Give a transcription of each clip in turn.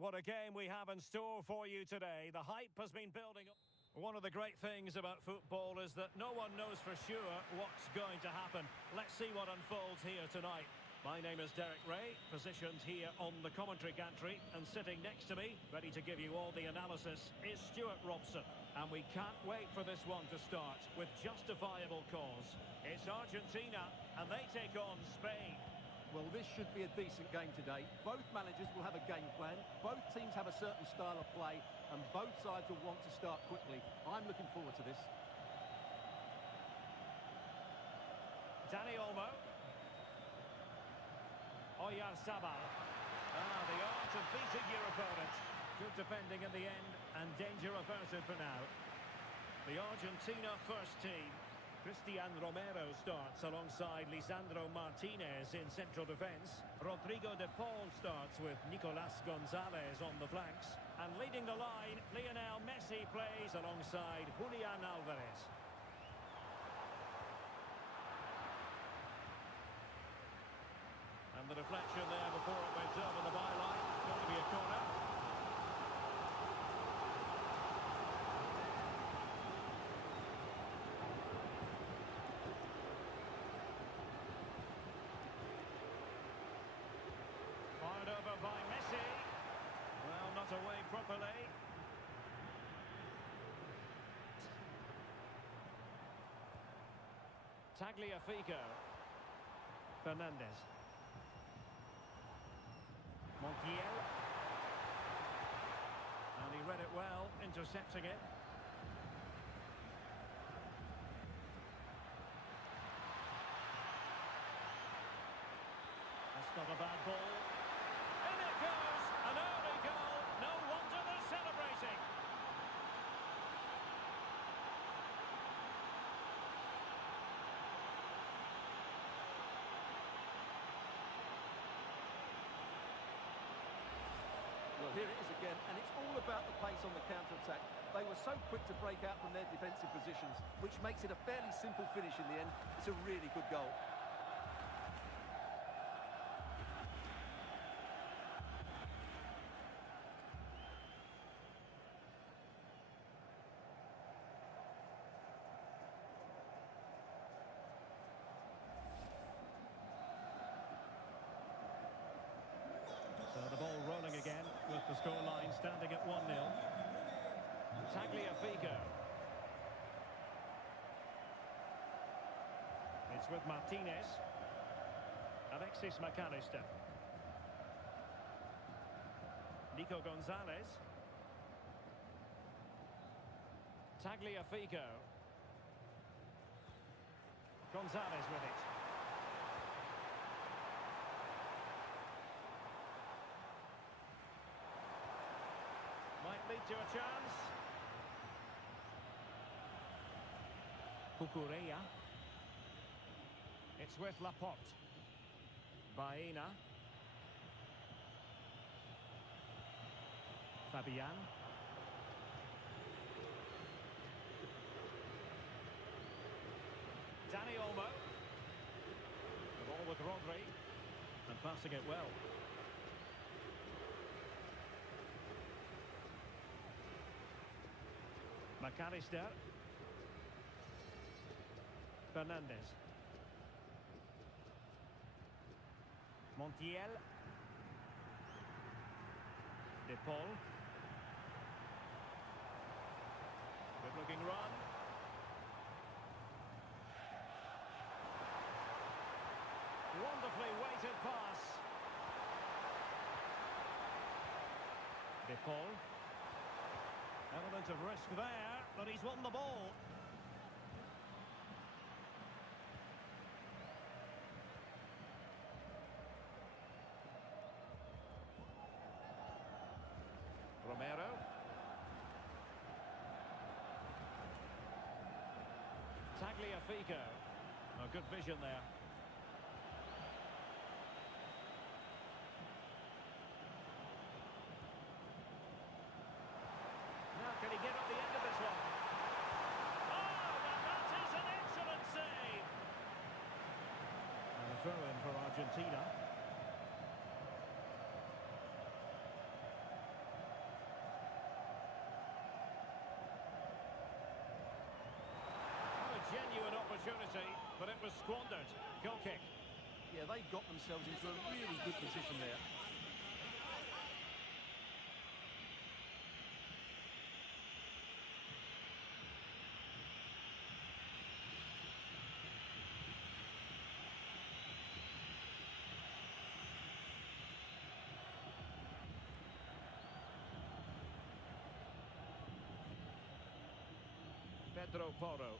What a game we have in store for you today. The hype has been building up. One of the great things about football is that no one knows for sure what's going to happen. Let's see what unfolds here tonight. My name is Derek Ray, positioned here on the commentary gantry, and sitting next to me, ready to give you all the analysis, is Stuart Robson. And we can't wait for this one to start with justifiable cause. It's Argentina, and they take on Spain. Well, this should be a decent game today. Both managers will have a game plan. Both teams have a certain style of play, and both sides will want to start quickly. I'm looking forward to this. Dani Olmo. Oyarzabal. The art of beating your opponent. Good defending in the end, and danger averted for now. The Argentina first team. Cristian Romero starts alongside Lisandro Martinez in central defence. Rodrigo de Paul starts with Nicolas Gonzalez on the flanks. And leading the line, Lionel Messi plays alongside Julian Alvarez. And the deflection there before it went over the byline. Going to be a corner. Fired over by Messi. Well, not away properly. Tagliafico. Fernandez. Montiel. And he read it well, intercepting it. That's not a bad ball. In it goes! An early goal! No wonder they're celebrating! Well, here it is again, and it's all about the pace on the counter-attack. They were so quick to break out from their defensive positions, which makes it a fairly simple finish in the end. It's a really good goal. So the ball rolling again with the scoreline standing at 1-0. Tagliafico. It's with Martinez. Alexis McAllister. Nico Gonzalez. Tagliafico. Gonzalez with it. Might lead to a chance. Cucurella. It's with Laporte. Baena. Fabian. Dani Olmo. The ball with Rodri. And passing it well. McAllister. Fernandez. Montiel. De Paul. Good looking run. Wonderfully weighted pass. De Paul. Element of risk there, but he's won the ball. Romero. Tagliafico. Oh, good vision there. Now can he get up the end of this one? Oh, now that is an excellent save! And a throw-in for Argentina. opportunity, but it was squandered. Goal kick. Yeah, they got themselves into a really good position there. Pedro Porro.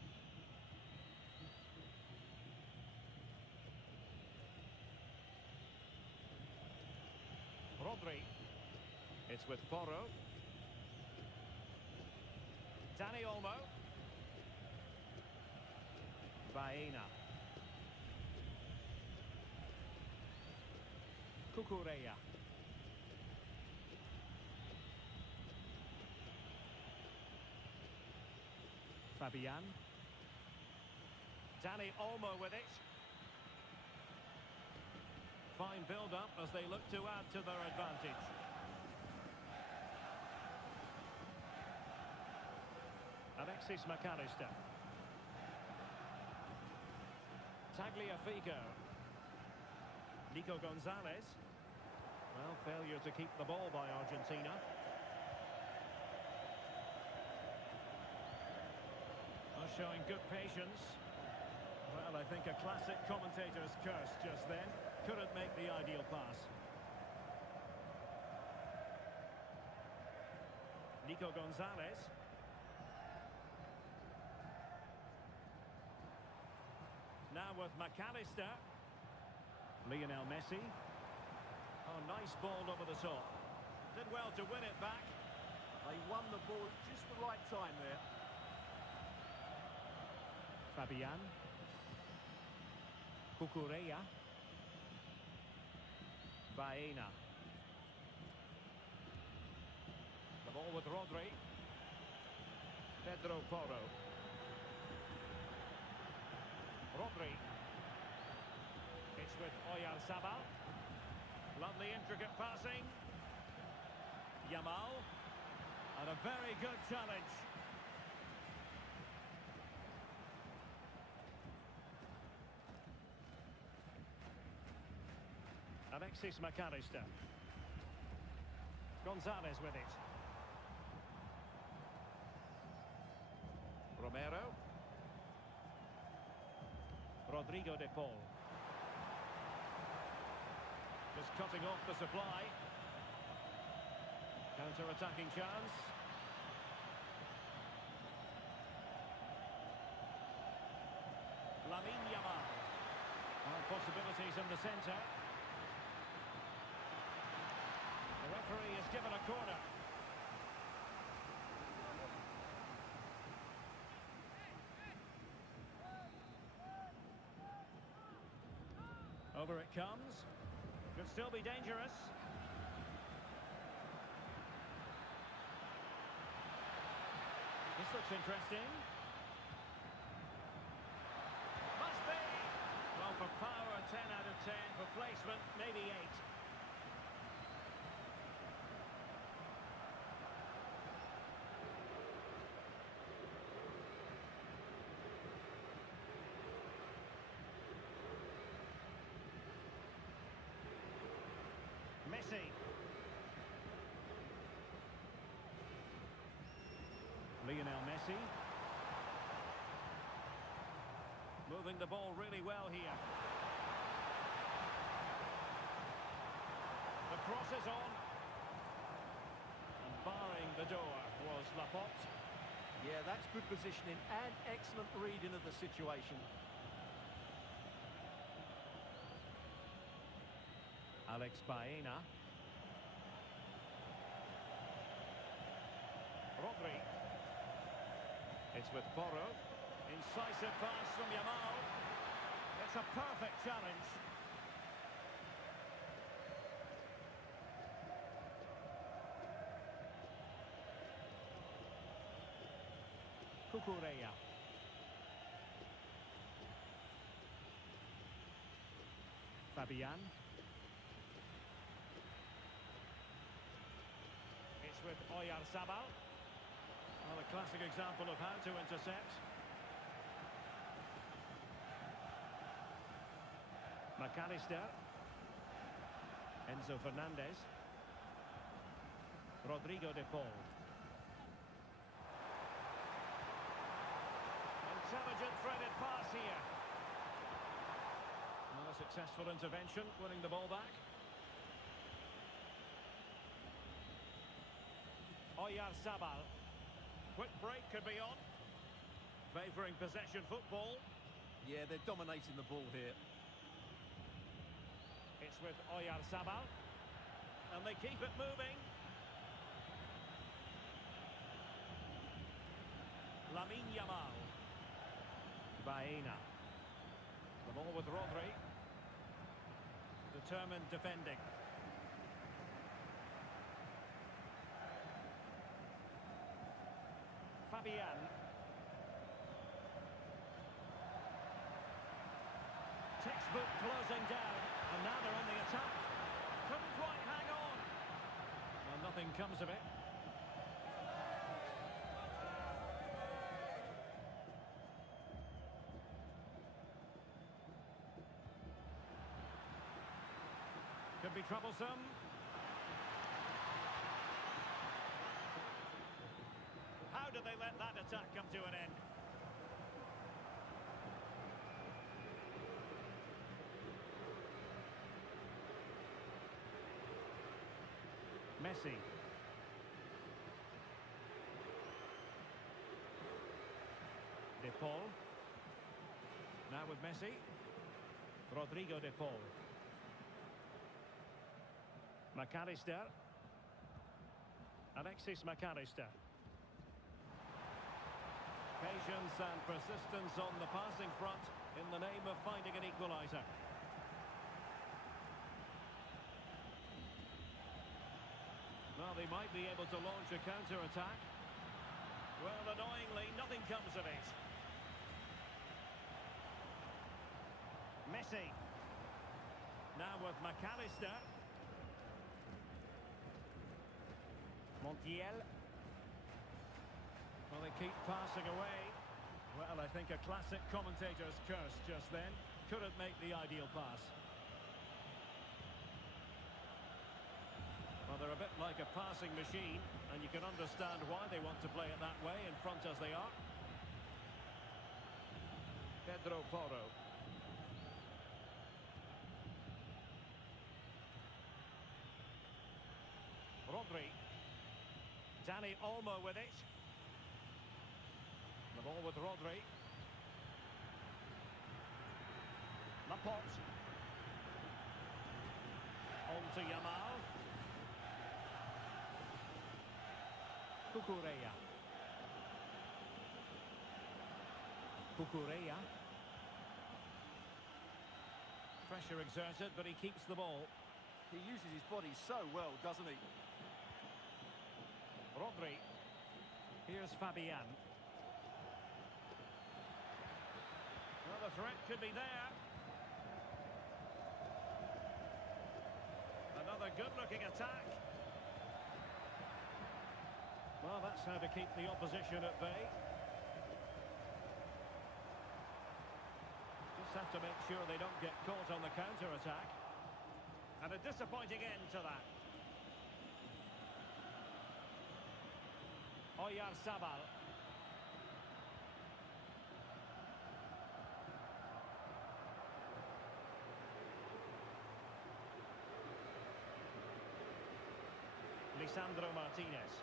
Rodri. It's with Porro. Dani Olmo. Baena. Cucurella. Fabian. Dani Olmo with it. Fine build-up as they look to add to their advantage. Alexis McAllister. Tagliafico. Nico Gonzalez. Well, failure to keep the ball by Argentina. Showing good patience. Well, I think a classic commentator's curse just then. Couldn't make the ideal pass. Nico Gonzalez. Now with McAllister. Lionel Messi. Oh, nice ball over the top. Did well to win it back. They won the ball at just the right time there. Fabian. Cucurella. Baena. The ball with Rodri. Pedro Porro. Rodri. It's with Oyarzabal. Lovely intricate passing. Yamal. And a very good challenge. Alexis McAllister. Gonzalez with it. Romero. Rodrigo de Paul. Just cutting off the supply. Counter-attacking chance. Lamine Yamal. Possibilities in the centre. The referee has given a corner. Over it comes. Could still be dangerous. This looks interesting. Must be! Well, for power, 10 out of 10. For placement, maybe 8. Messi. Lionel Messi. Moving the ball really well here. The cross is on. And barring the door was Laporte. Yeah, that's good positioning and excellent reading of the situation. Alex Baena. Rodri. It's with Porro. Incisive pass from Yamal. It's a perfect challenge. Cucurella. Fabian. It's with Oyarzabal. Well, a classic example of how to intercept. McAllister. Enzo Fernandez. Rodrigo de Paul. Intelligent threaded pass here. Not a successful intervention, winning the ball back. Oyarzabal. Quick break could be on. Favouring possession football. Yeah, they're dominating the ball here. It's with Oyarzabal. And they keep it moving. YAMAL. Baena. The ball with Rodri. Determined defending. Fabian. Textbook closing down. And now they're on the attack. Couldn't quite hang on. Well, nothing comes of it. Could be troublesome. How did they let that attack come to an end? Messi. De Paul. Now with Messi. Rodrigo de Paul. McAllister. Alexis McAllister. Patience and persistence on the passing front in the name of finding an equaliser. Well, they might be able to launch a counter-attack. Well, annoyingly, nothing comes of it. Messi. Now with McAllister. Montiel. Well, they keep passing away. Well, I think a classic commentator's curse just then. Couldn't make the ideal pass. Well, they're a bit like a passing machine, and you can understand why they want to play it that way, in front as they are. Pedro Porro. Rodri. Dani Olmo with it. The ball with Rodri. Laporte. On to Yamal. Cucurella. Cucurella. Pressure exerted, but he keeps the ball. He uses his body so well, doesn't he? Rodri. Here's Fabian. Well, the threat could be there. Another good-looking attack. Well, that's how to keep the opposition at bay. Just have to make sure they don't get caught on the counter-attack. And a disappointing end to that. Oyarzabal. Lisandro Martinez.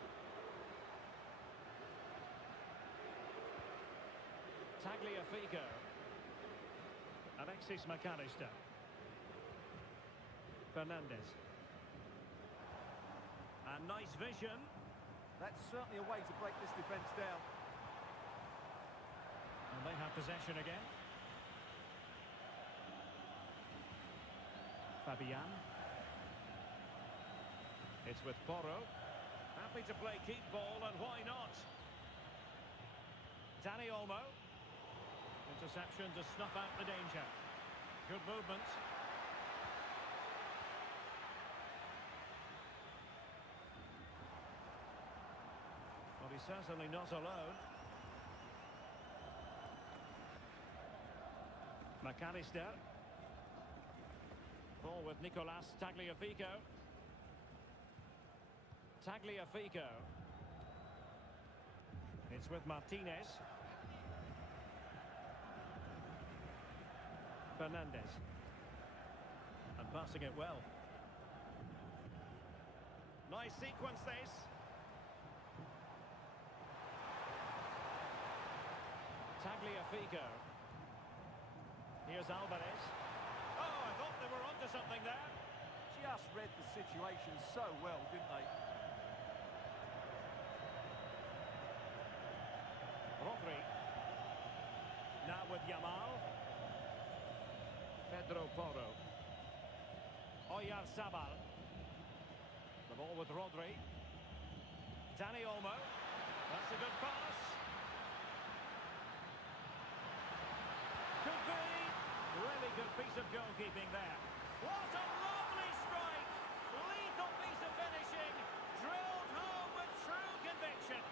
Tagliafico. Alexis McAllister. Fernandez. And nice vision. That's certainly a way to break this defence down. And they have possession again. Fabian. It's with Porro. Happy to play keep ball, and why not? Dani Olmo. Interception to snuff out the danger. Good movement. Well, he's certainly not alone. McAllister. Ball with Nicolas Tagliafico. Tagliafico. It's with Martinez. Fernandez. And passing it well. Nice sequence this. Tagliafico. Here's Alvarez. Oh, I thought they were onto something there. Just read the situation so well, didn't they? Rodri. Now with Yamal. Pedro Porro. Oyarzabal. The ball with Rodri. Dani Olmo. That's a good pass. Could be. Really good piece of goalkeeping there. What a lovely strike. Lethal piece of finishing. Drilled home with true conviction.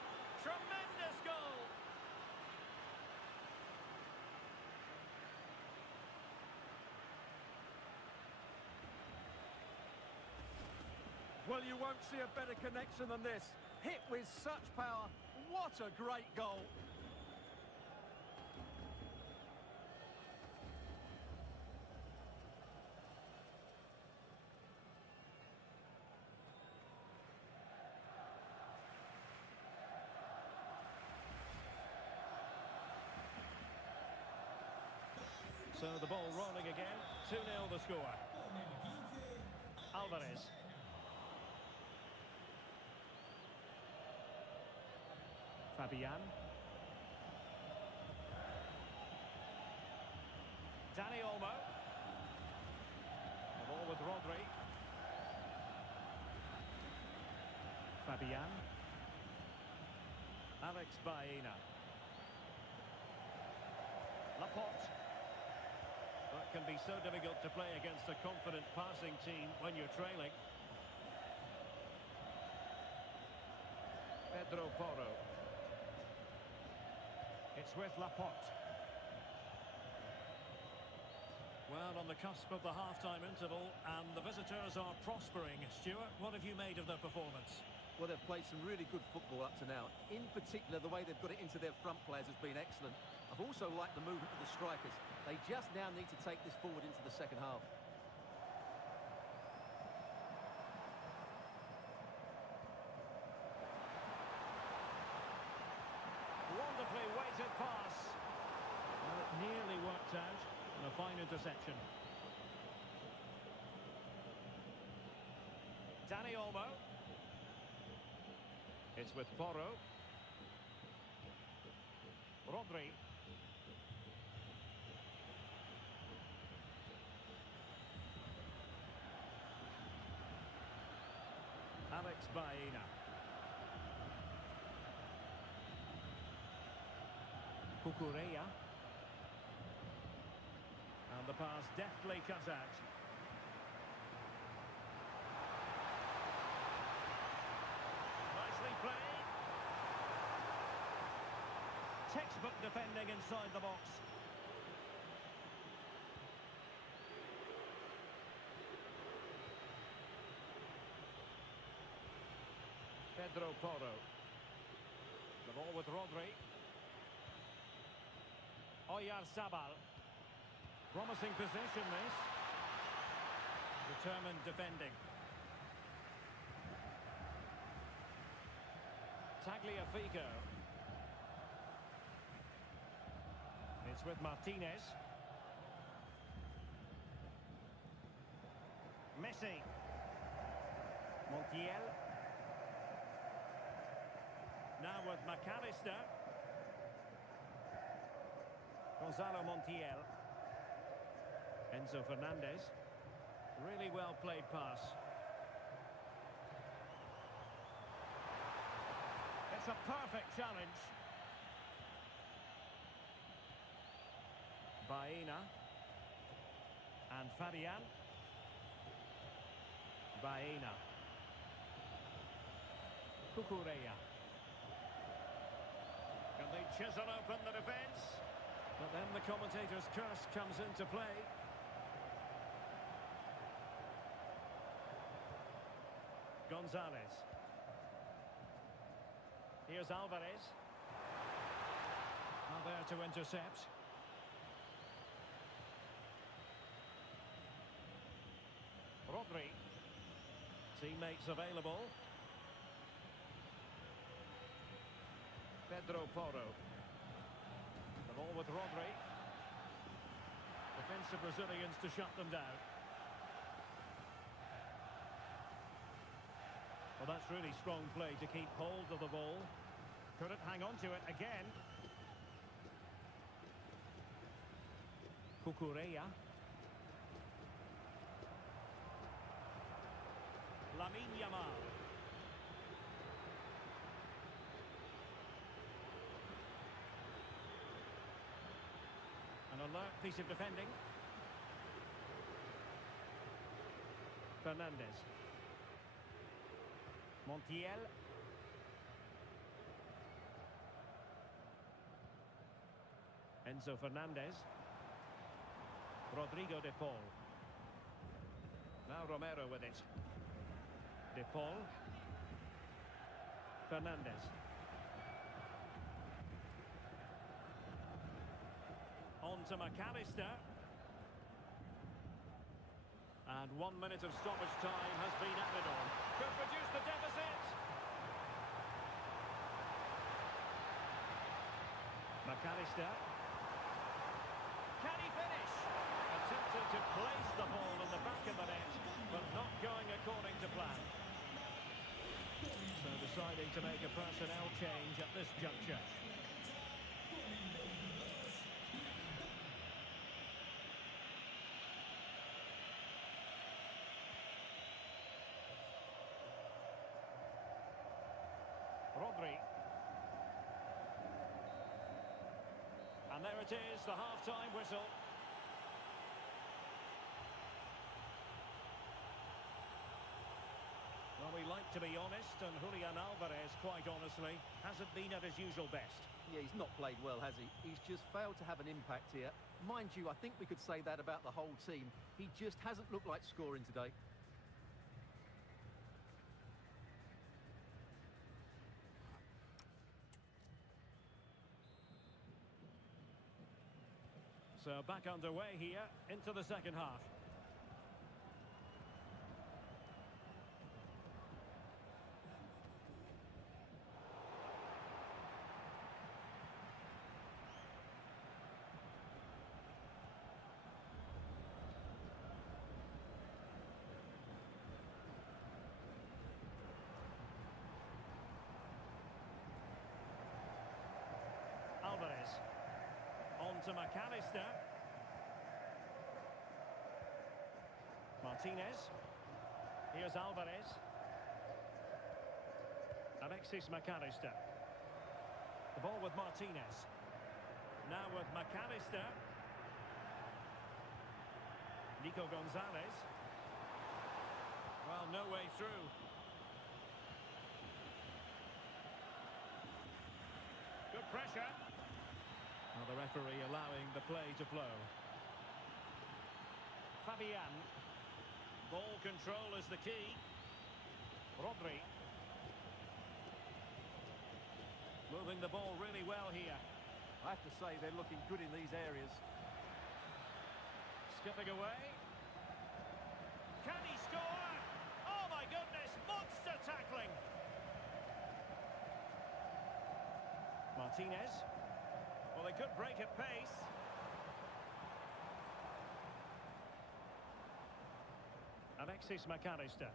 Tremendous goal. Well, you won't see a better connection than this. Hit with such power. What a great goal. So the ball rolling again. 2-0 the score. Alvarez. Fabian. Dani Olmo. The ball with Rodri. Fabian. Alex Baena. Laporte. That can be so difficult to play against a confident passing team when you're trailing. Pedro Porro. It's with Laporte. Well, on the cusp of the half-time interval, and the visitors are prospering. Stuart, what have you made of their performance? Well, they've played some really good football up to now. In particular, the way they've got it into their front players has been excellent. I've also liked the movement of the strikers. They just now need to take this forward into the second half. Wonderfully weighted pass. Well, it nearly worked out. And a fine interception. Dani Olmo. It's with Porro. Rodri. Alex Baena. Cucurella. And the pass deftly cut out. Nicely played. Textbook defending inside the box. Pedro Porro. The ball with Rodri. Oyarzabal. Promising position, this. Determined defending. Tagliafico. It's with Martinez. Messi. Montiel. Now with McAllister. Gonzalo Montiel. Enzo Fernandez. Really well played pass. It's a perfect challenge. Baena. And Fabian. Baena. Cucurella. Can they chisel open the defence? But then the commentator's curse comes into play. Gonzalez. Here's Alvarez. Not there to intercept. Rodri. Teammates available. Pedro Porro. The ball with Rodri. Defensive Brazilians to shut them down. Well, that's really strong play to keep hold of the ball. Couldn't hang on to it again. Cucurella. YAMAL. An alert piece of defending. Fernandez. Montiel. Enzo Fernandez. Rodrigo de Paul. Now Romero with it. De Paul. Fernandez. On to McAllister. And 1 minute of stoppage time has been added on. Could reduce the deficit. McAllister. Can he finish? Attempted to place the ball in the back of the net, but not going according to plan. So deciding to make a personnel change at this juncture. Rodri. And there it is, the half-time whistle. Well, we like to be honest, and Julian Alvarez, quite honestly, hasn't been at his usual best. Yeah, he's not played well, has he? He's just failed to have an impact here. Mind you, I think we could say that about the whole team. He just hasn't looked like scoring today. So back underway here into the second half. Alvarez. On to McAllister. Martinez. Here's Alvarez. Alexis McAllister. The ball with Martinez. Now with McAllister. Nico Gonzalez. Well, no way through. Good pressure. Well, the referee allowing the play to flow. Fabian. Ball control is the key. Rodri. Moving the ball really well here. I have to say they're looking good in these areas. Skipping away. Can he score? Oh my goodness, monster tackling. Martinez. Well, they could break at pace. Alexis McAllister.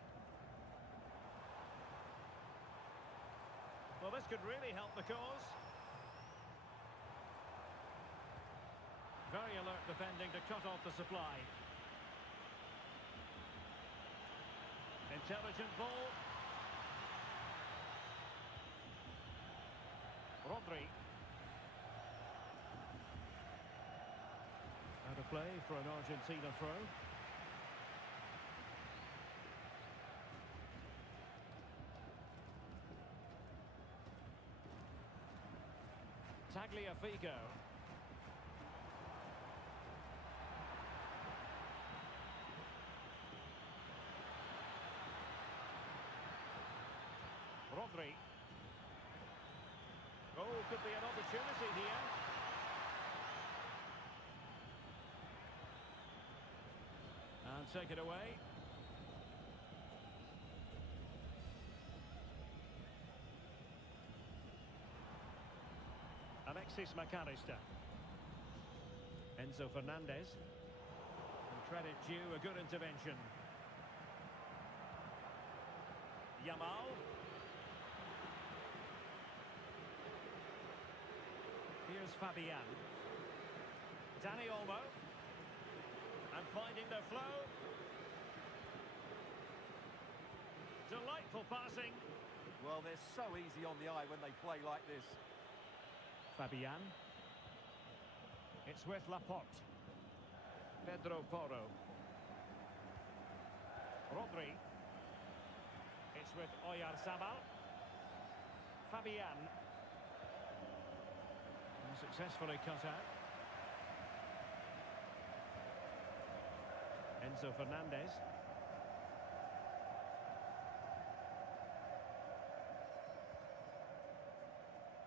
Well, this could really help the cause. Very alert defending to cut off the supply. Intelligent ball. Rodri. Out of play for an Argentina throw. Tagliafico. Rodri. Oh, could be an opportunity here. And take it away. Alexis McAllister. Enzo Fernandez. And credit due, a good intervention. YAMAL. Here's Fabian. Dani Olmo. And finding their flow. Delightful passing. Well, they're so easy on the eye when they play like this. Fabian. It's with Laporte. Pedro Porro. Rodri. It's with Oyarzabal. Fabian. And successfully cut out. Enzo Fernandez.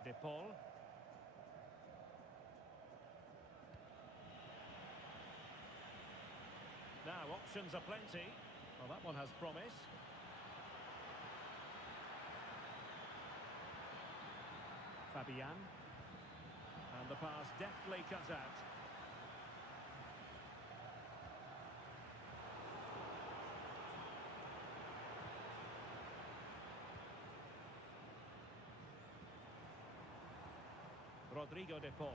De Paul. Now, options are plenty. Well, that one has promise. Fabian. And the pass deftly cut out. Rodrigo de Paul.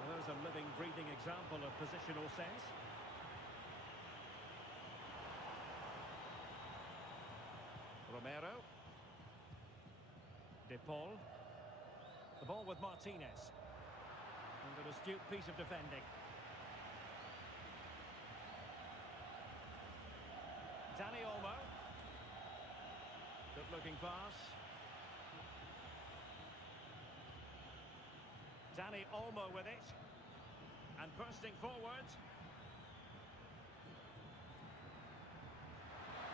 Well, there's a living, breathing example of positional sense. Romero. De Paul. The ball with Martinez. And an astute piece of defending. Dani Olmo. Good looking pass. Dani Olmo with it. And bursting forward.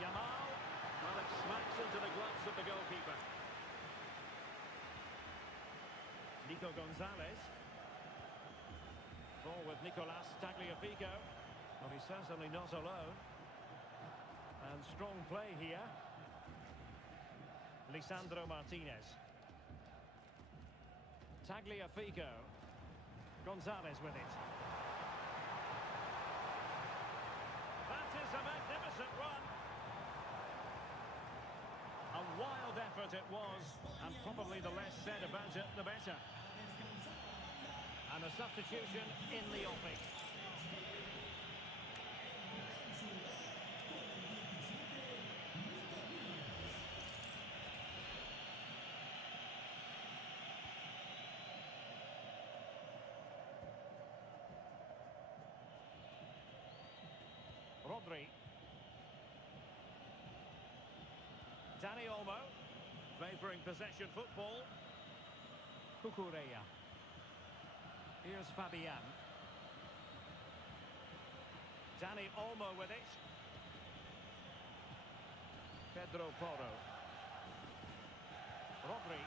YAMAL. Well, it smacks into the gloves of the goalkeeper. Nico Gonzalez. Ball with Nicolas Tagliafico. Well, he's certainly not alone. And strong play here. Lisandro Martinez. Tagliafico. Gonzalez with it. That is a magnificent run. A wild effort it was, and probably the less said about it, the better. And a substitution in the offing. Rodri. Dani Olmo. Favouring possession football. Cucurella. Here's Fabian. Dani Olmo with it. Pedro Porro. Rodri.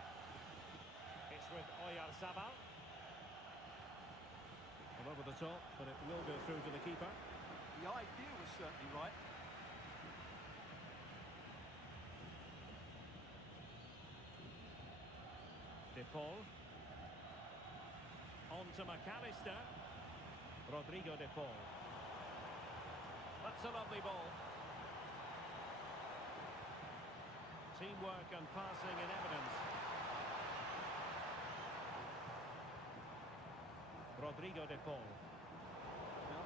It's with Oyarzabal. Well, over the top, but it will go through to the keeper. The idea was certainly right. De Paul. On to McAllister. Rodrigo de Paul. That's a lovely ball. Teamwork and passing in evidence. Rodrigo de Paul.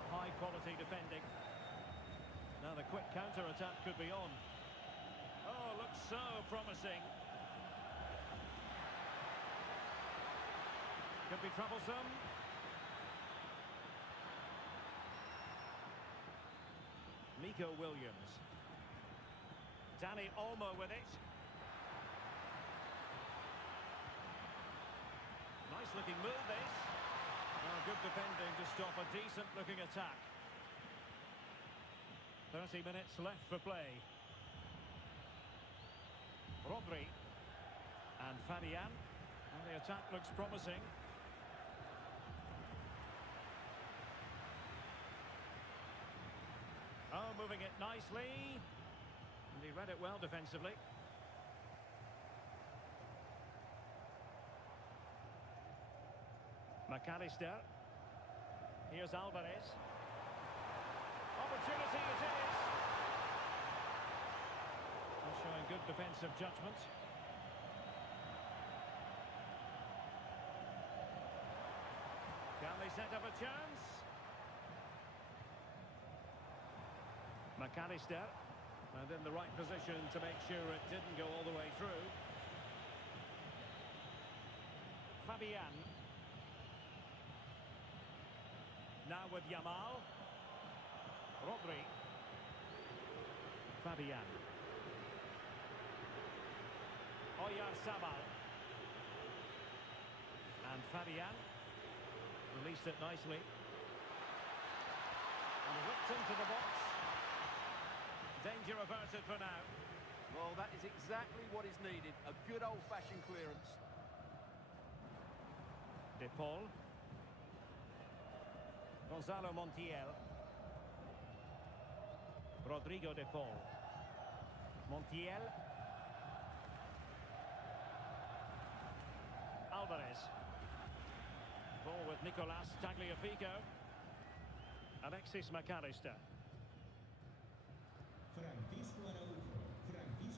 High quality defending. Now the quick counter-attack could be on. Oh, looks so promising. Could be troublesome. Nico Williams. Dani Olmo with it. Nice looking move this. Oh, good defending to stop a decent looking attack. 30 minutes left for play. Rodri. And Fabian. And the attack looks promising. Oh, moving it nicely. And he read it well defensively. McAllister. Here's Alvarez. Opportunity it is. And showing good defensive judgment. Can they set up a chance? McAllister. And in the right position to make sure it didn't go all the way through. Fabian. Now with YAMAL. Rodri. Fabian. Sabal. And Fabian. Released it nicely. And whipped into the box. Danger averted for now. Well, that is exactly what is needed. A good old-fashioned clearance. De Paul. Gonzalo Montiel. Rodrigo De Paul. Montiel. Alvarez. Ball with Nicolas Tagliafico. Alexis McAllister.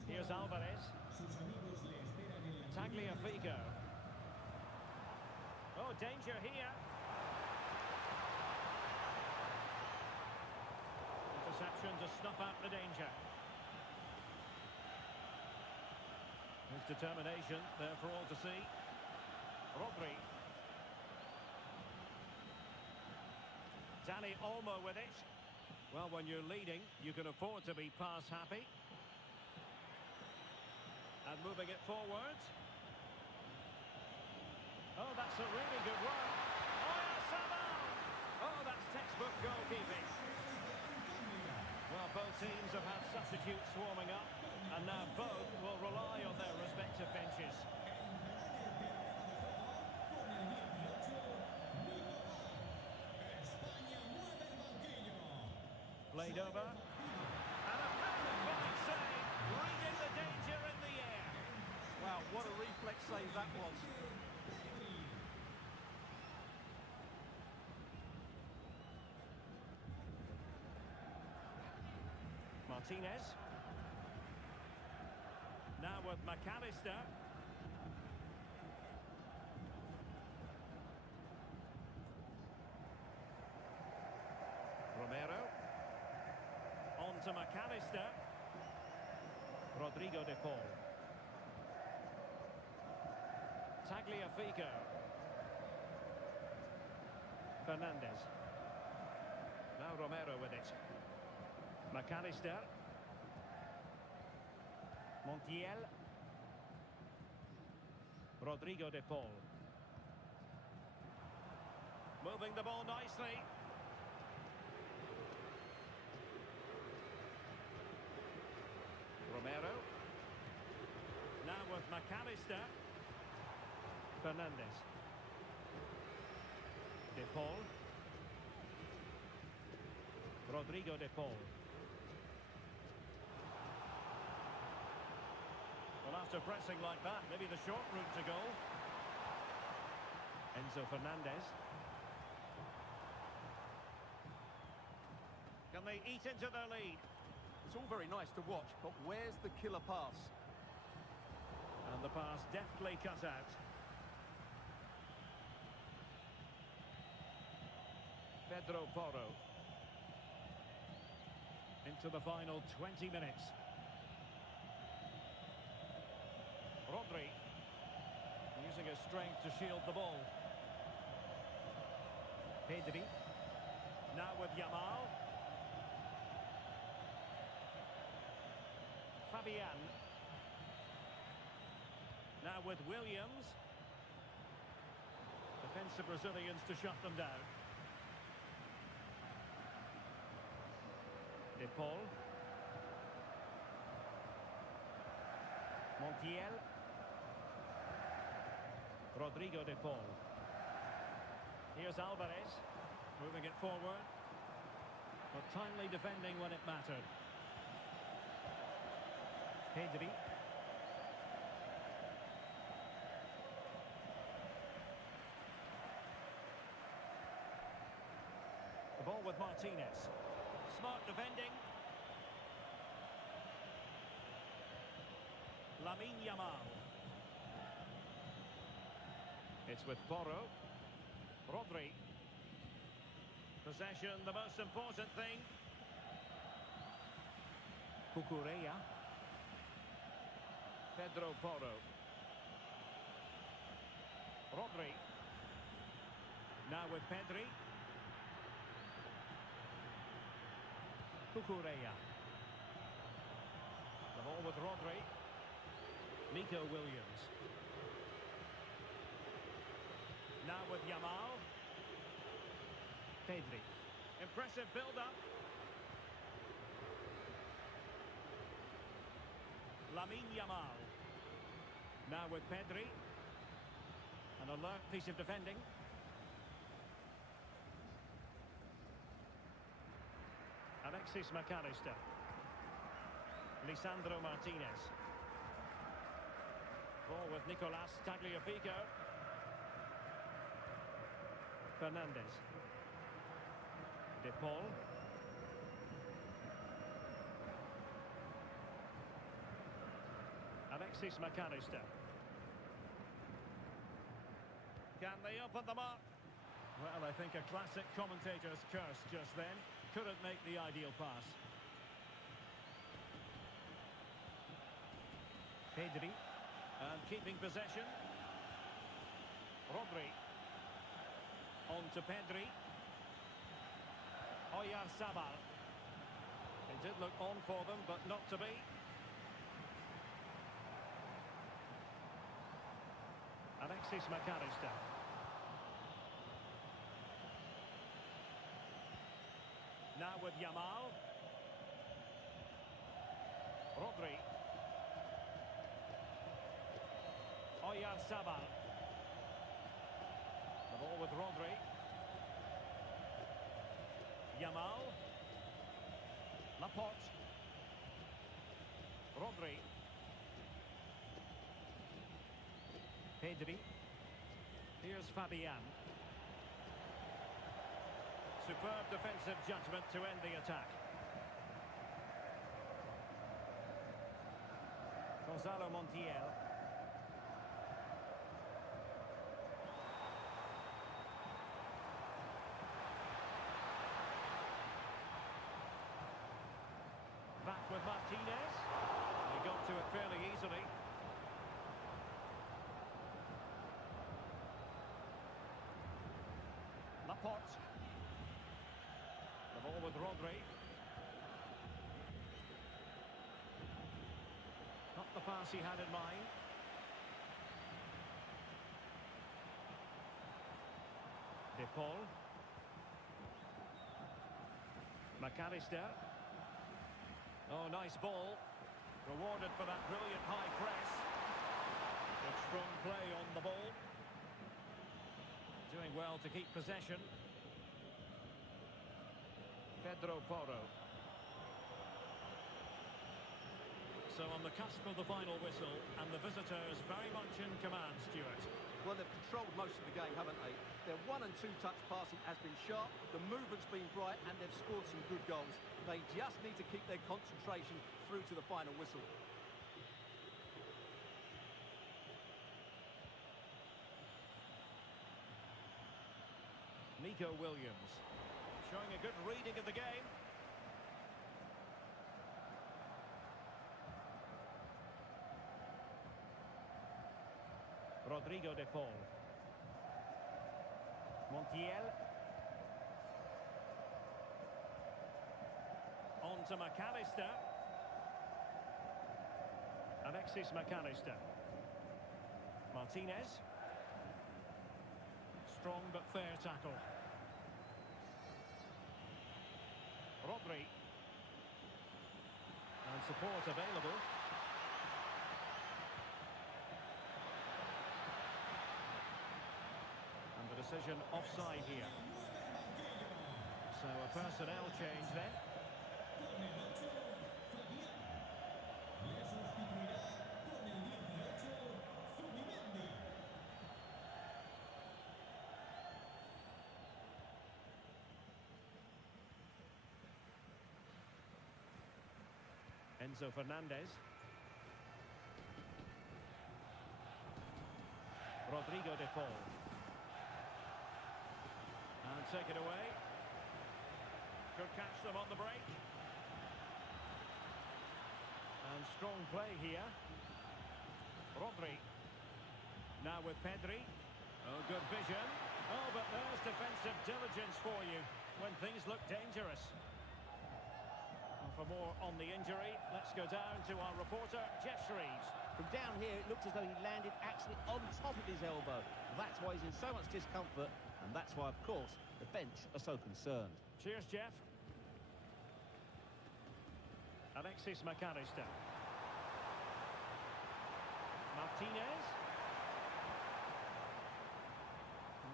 Here's Alvarez. Tagliafico. Oh, danger here. Interception to snuff out the danger. His determination there for all to see. Rodri. Dani Olmo with it. Well, when you're leading, you can afford to be pass happy. And moving it forward. Oh, that's a really good run. Oh, that's textbook goalkeeping. Well, both teams have had substitutes swarming up, and now both will rely on their respective benches. Played over. And a fine save, reading the danger in the air. Wow, what a reflex save that was. Martinez. Now with McAllister. Romero. On to McAllister. Rodrigo De Paul. Tagliafico. Fernandez. Now Romero with it. McAllister. Montiel. Rodrigo De Paul. Moving the ball nicely. Romero. Now with McAllister. Fernandez. De Paul. Rodrigo De Paul. Well, after pressing like that, maybe the short route to goal. Enzo Fernandez. Can they eat into their lead? It's all very nice to watch, but where's the killer pass? And the pass deftly cut out. Pedro Porro. Into the final 20 minutes. Rodri. Using his strength to shield the ball. Pedri. Now with YAMAL. Fabian. Now with Williams. Defensive Brazilians to shut them down. De Paul. Montiel. Rodrigo De Paul. Here's Alvarez, moving it forward, but timely defending when it mattered. Pedri. The ball with Martinez. Smart defending. YAMAL. It's with Porro. Rodri. Possession, the most important thing. Cucurella. Pedro Porro. Rodri. Now with Pedri. Cucurella. The ball with Rodri. Nico Williams. Now with YAMAL. Pedri. Impressive build-up. YAMAL. Now with Pedri. An alert piece of defending. Alexis McAllister. Lisandro Martinez. Ball with Nicolas Tagliafico. Fernandez. De Paul. Alexis McAllister. Can they open them up? Well, I think a classic commentator's curse just then. Couldn't make the ideal pass. Pedri. And keeping possession. Rodri. On to Pedri. Oyarzabal. It did look on for them, but not to be. Alexis McAllister. Now with YAMAL. Rodri. Oyarzabal. The ball with Rodri. YAMAL. Laporte. Rodri. Pedri. Here's Fabian. Superb defensive judgment to end the attack. Gonzalo Montiel. Back with Martinez. He got to it fairly easily. Laporte. The ball with Rodri. Not the pass he had in mind. De Paul. McAllister. Oh, nice ball. Rewarded for that brilliant high press. Good strong play on the ball. Doing well to keep possession. Pedro Porro. So on the cusp of the final whistle, and the visitors very much in command, Stuart. Well, they've controlled most of the game, haven't they? Their 1- and 2-touch passing has been sharp, the movement's been bright, and they've scored some good goals. They just need to keep their concentration through to the final whistle. Nico Williams, showing a good reading of the game. Rodrigo De Paul. Montiel. On to McAllister. Alexis McAllister. Martinez. Strong but fair tackle. Rodri. support available. And the decision offside here. So a personnel change then. Enzo Fernandez. Rodrigo de Paul. And take it away. Could catch them on the break. And strong play here. Rodri. Now with Pedri. Oh, good vision. Oh, but there's defensive diligence for you when things look dangerous. For more on the injury, let's go down to our reporter, Jeff Shreves. From down here, it looked as though he landed actually on top of his elbow. That's why he's in so much discomfort, and that's why, of course, the bench are so concerned. Cheers, Jeff. Alexis McAllister. Martinez.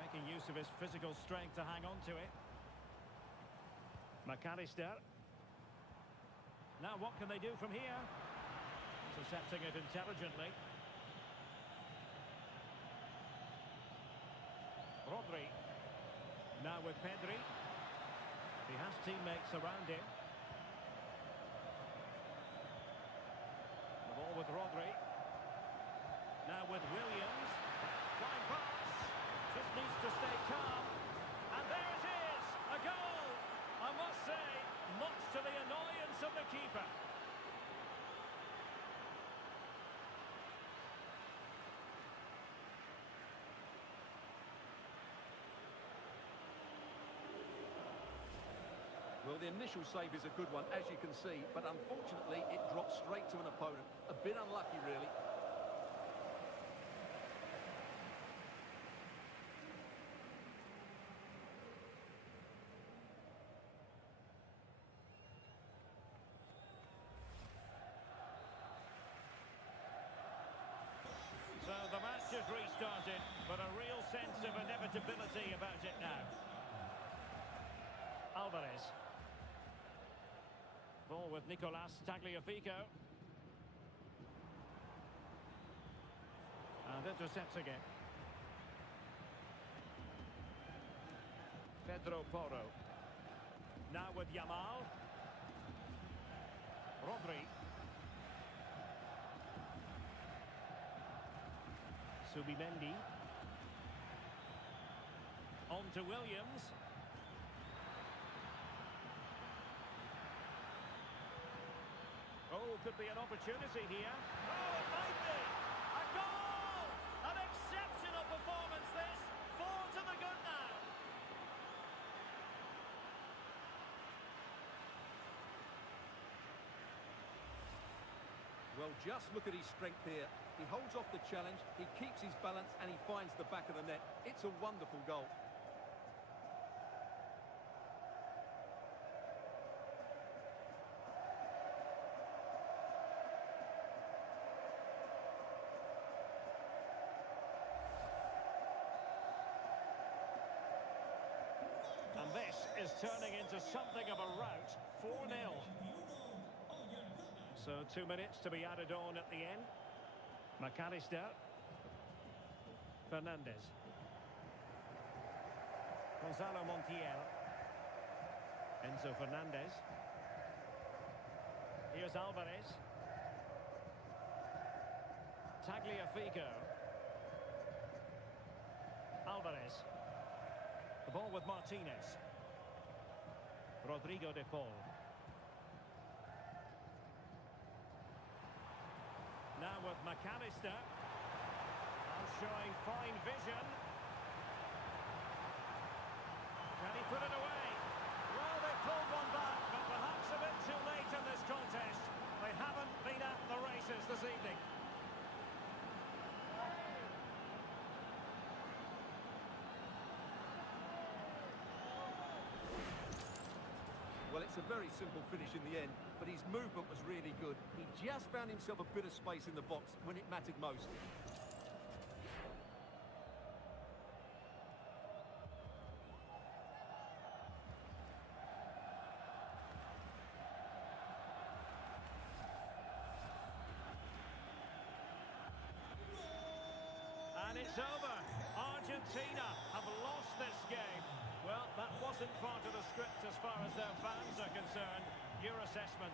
Making use of his physical strength to hang on to it. McAllister. Now what can they do from here? Intercepting it intelligently. Rodri. Now with Pedri. He has teammates around him. The ball with Rodri. Now with Williams. Flying pass. Just needs to stay calm. And there it is! A goal! I must say, much to the annoyance of the keeper. Well, the initial save is a good one, as you can see, but unfortunately it dropped straight to an opponent. A bit unlucky, really. So the match has restarted, but a real sense of inevitability about it now. Alvarez. Ball with Nicolas Tagliafico. And intercepts again. Pedro Porro. Now with Yamal. Rodri. Subimendi. On to Williams. Oh, could be an opportunity here. Oh, it might be! A goal! An exceptional performance this. 4 to the good now. Well, just look at his strength here. He holds off the challenge, he keeps his balance, and he finds the back of the net. It's a wonderful goal. And this is turning into something of a rout. 4-0. So 2 minutes to be added on at the end. McAllister. Fernandez. Gonzalo Montiel. Enzo Fernandez. Here's Alvarez. Tagliafico. Alvarez. The ball with Martinez. Rodrigo de Paul. Now with McAllister. And showing fine vision. Can he put it away? Well, they pulled one back, but perhaps a bit too late in this contest. They haven't been at the races this evening. Well, it's a very simple finish in the end, but his movement was really good. He just found himself a bit of space in the box when it mattered most. And it's over. Argentina have lost this game. Well, that wasn't part of the script as far as their fans are concerned. Your assessment?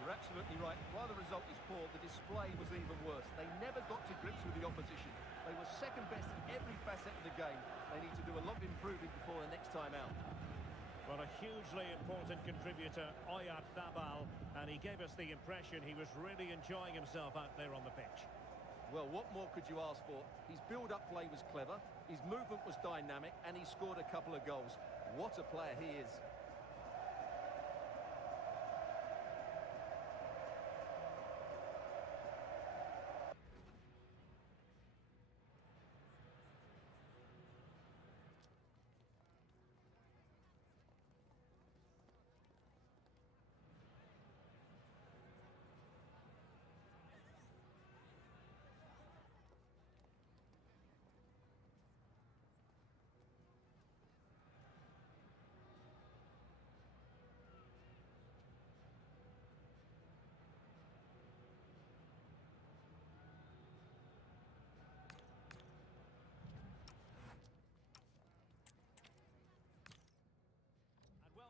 You're absolutely right. While the result is poor, the display was even worse. They never got to grips with the opposition. They were second best in every facet of the game. They need to do a lot of improving before the next time out. Well, a hugely important contributor, Oyarzabal, and he gave us the impression he was really enjoying himself out there on the pitch. Well, what more could you ask for? His build-up play was clever, his movement was dynamic, and he scored a couple of goals. What a player he is.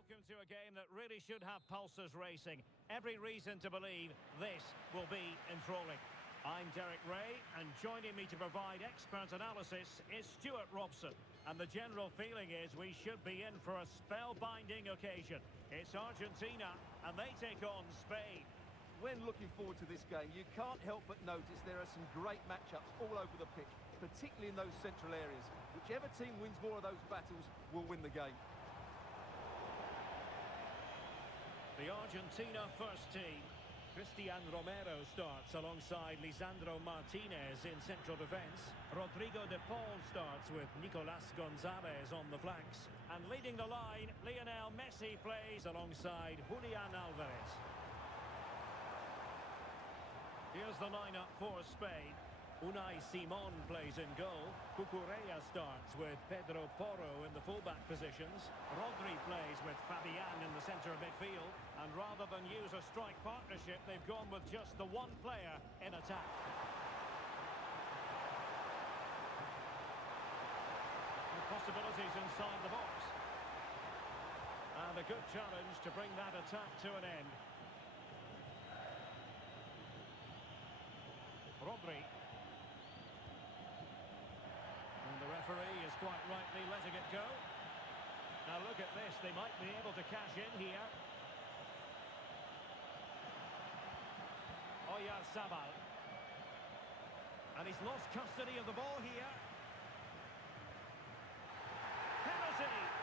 Welcome to a game that really should have pulses racing. Every reason to believe this will be enthralling. I'm Derek Ray, and joining me to provide expert analysis is Stuart Robson. And the general feeling is we should be in for a spellbinding occasion. It's Argentina, and they take on Spain. When looking forward to this game, you can't help but notice there are some great matchups all over the pitch, particularly in those central areas. Whichever team wins more of those battles will win the game. The Argentina first team. Cristian Romero starts alongside Lisandro Martinez in central defence. Rodrigo de Paul starts with Nicolas Gonzalez on the flanks. And leading the line, Lionel Messi plays alongside Julian Alvarez. Here's the lineup for Spain. Unai Simon plays in goal. Cucurella starts with Pedro Porro in the fullback positions. Rodri plays with Fabian in the centre of midfield. And rather than use a strike partnership, they've gone with just the one player in attack. And possibilities inside the box. And a good challenge to bring that attack to an end. Rodri. The referee is quite rightly letting it go. Now look at this, they might be able to cash in here. Oyarzabal. And he's lost custody of the ball here. Penalty!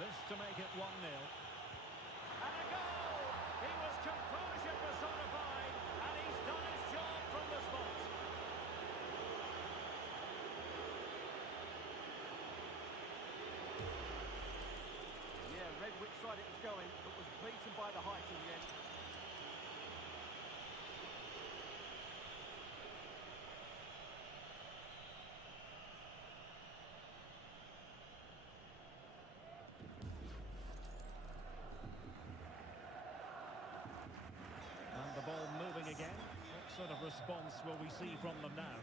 This to make it 1-0. And a goal! He was composure personified, and he's done his job from the spot. Yeah, read which side it was going, but was beaten by the height in the end. Again, what sort of response will we see from them now?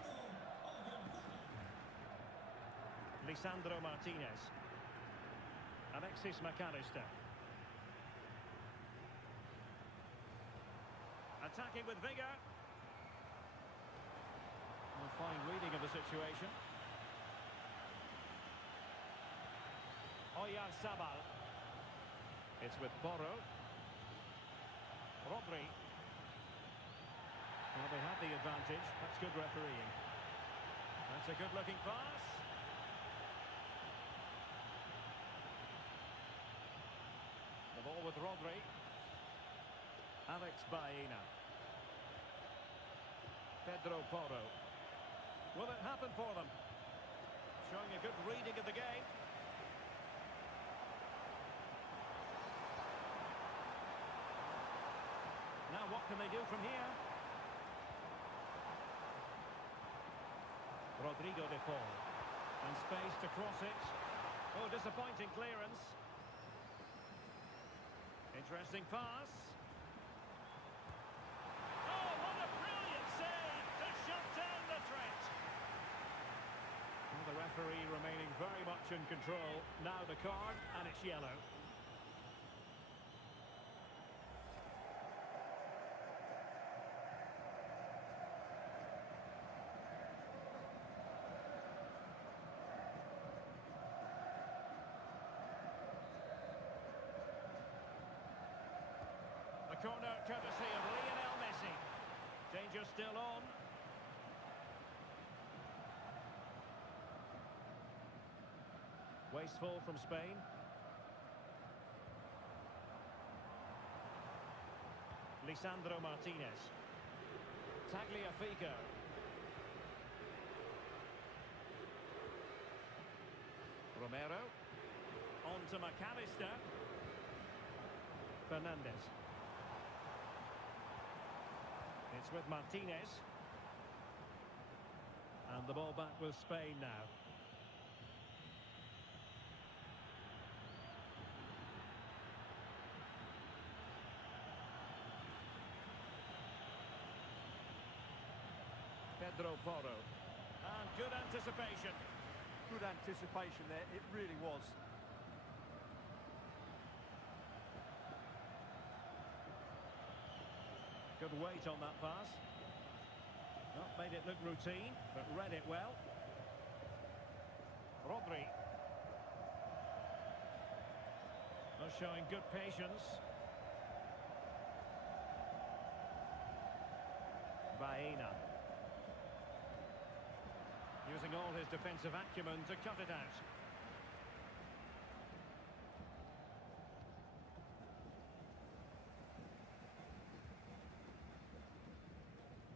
Lisandro Martinez. Alexis McAllister. Attacking with vigour. A fine reading of the situation. Oyarzabal. It's with Porro. Rodri. the advantage. That's good refereeing. That's a good-looking pass. The ball with Rodri. Alex Baena. Pedro Porro. Will it happen for them? Showing a good reading of the game. Now what can they do from here? Rodrigo de Paul. And space to cross it. Oh, disappointing clearance. Interesting pass. Oh, what a brilliant save to shut down the threat. Well, the referee remaining very much in control. Now the card, and it's yellow. Corner courtesy of Lionel Messi. Danger still on. Wasteful from Spain. Lisandro Martinez. Tagliafico. Romero. On to McAllister. Fernandez. It's with Martinez. And the ball back with Spain now. Pedro Porro. And good anticipation. Good anticipation there, it really was. Good weight on that pass. Not made it look routine, but read it well. Rodri. Not showing good patience. Baena. Using all his defensive acumen to cut it out.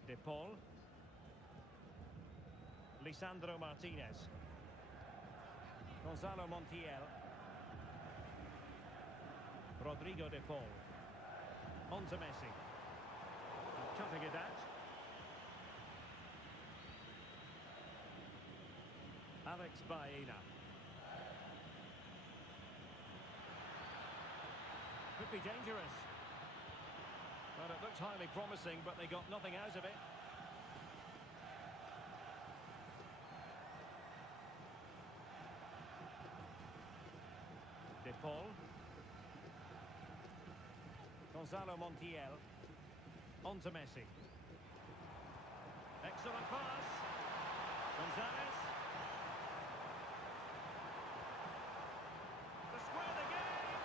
De Paul. Lisandro Martinez. Gonzalo Montiel. Rodrigo de Paul. On to Messi. And cutting it out. Alex Baena. Could be dangerous. Well, it looks highly promising, but they got nothing out of it. De Paul. Gonzalo Montiel. On to Messi. Excellent pass. Gonzalez. To square the game.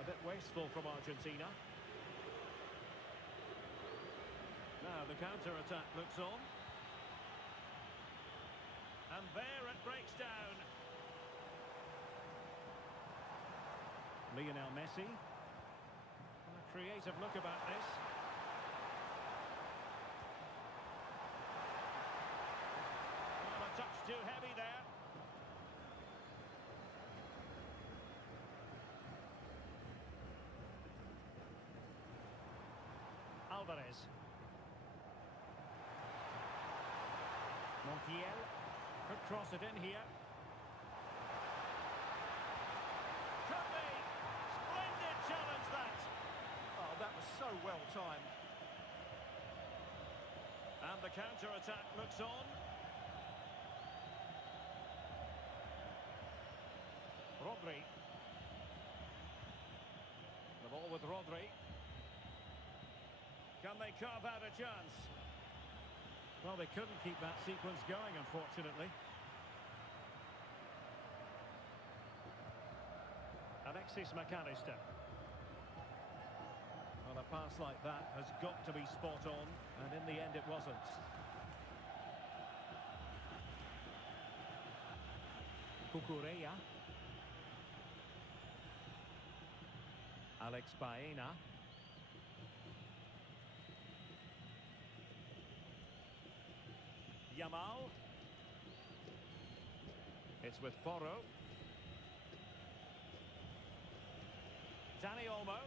A bit wasteful from Argentina. Now the counter-attack looks on. And there it breaks down. Lionel Messi. A creative look about this. Well, a touch too heavy there. Alvarez. Montiel. Could cross it in here. Could be. Splendid challenge, that. Oh, that was so well timed. And the counter-attack looks on. Rodri. The ball with Rodri. Can they carve out a chance? Well, they couldn't keep that sequence going, unfortunately. Alexis McAllister. Well, a pass like that has got to be spot on, and in the end it wasn't. Cucurella. Alex Baena. Yamal. It's with Porro. Dani Olmo.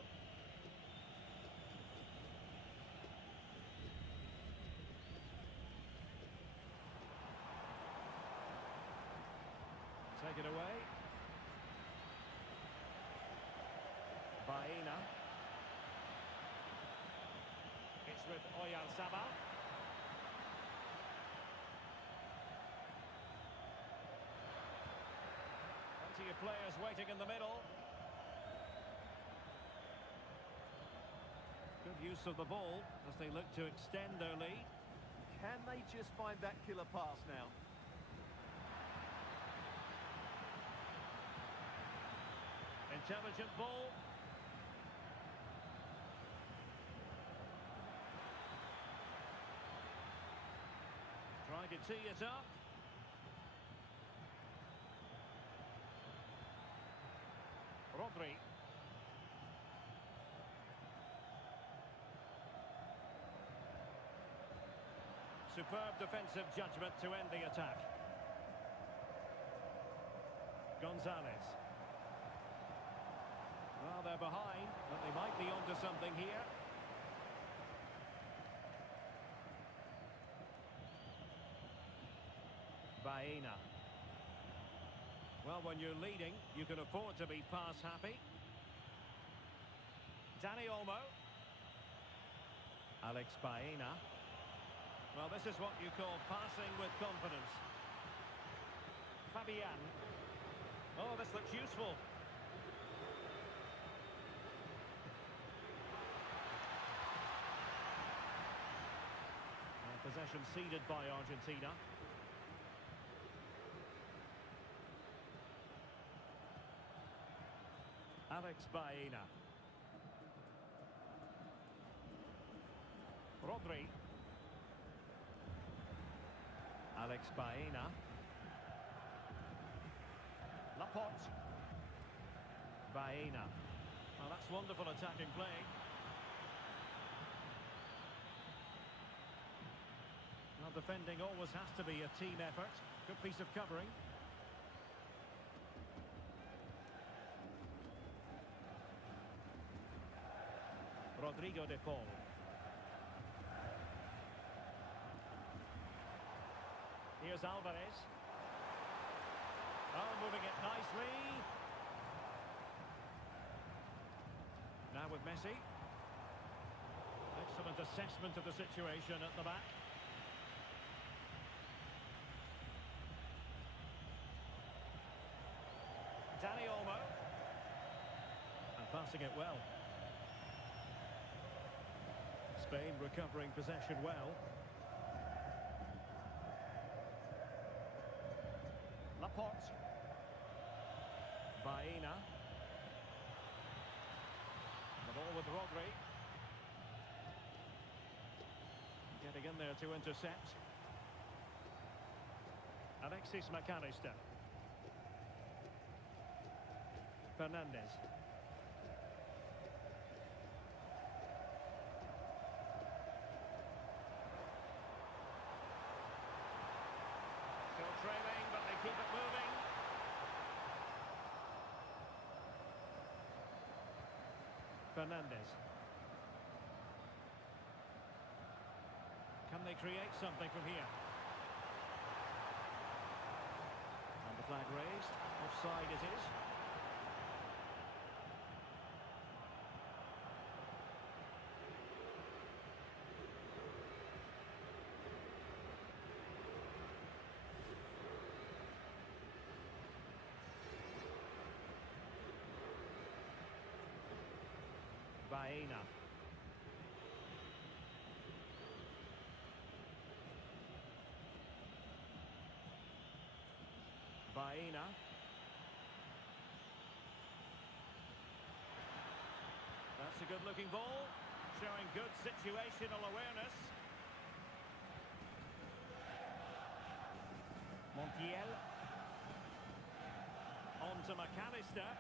Take it away. Baena. It's with Oyarzabal. Plenty of players waiting in the middle. Good use of the ball as they look to extend their lead. Can they just find that killer pass now? Intelligent ball. Trying to tee it up. Rodri. Superb defensive judgment to end the attack. Gonzalez. Well, they're behind, but they might be onto something here. Baena. Well, when you're leading, you can afford to be pass happy. Dani Olmo. Alex Baena. Well, this is what you call passing with confidence. Fabian. Oh, this looks useful. Possession ceded by Argentina. Alex Baena. Rodri. Alex Baena. Laporte. Baena. Well, that's wonderful attacking play. Well, defending always has to be a team effort. Good piece of covering. Rodrigo de Paul. Here's Alvarez. Oh, moving it nicely. Now with Messi. Excellent assessment of the situation at the back. Dani Olmo. And passing it well. Spain recovering possession well. Laporte. Baena. The ball with Rodri. Getting in there to intercept. Alexis McAllister. Fernandez. Still trailing, but they keep it moving. Fernandez. Can they create something from here? And the flag raised. Offside it is. Baena. Baena. That's a good-looking ball. Showing good situational awareness. Montiel. On to McAllister.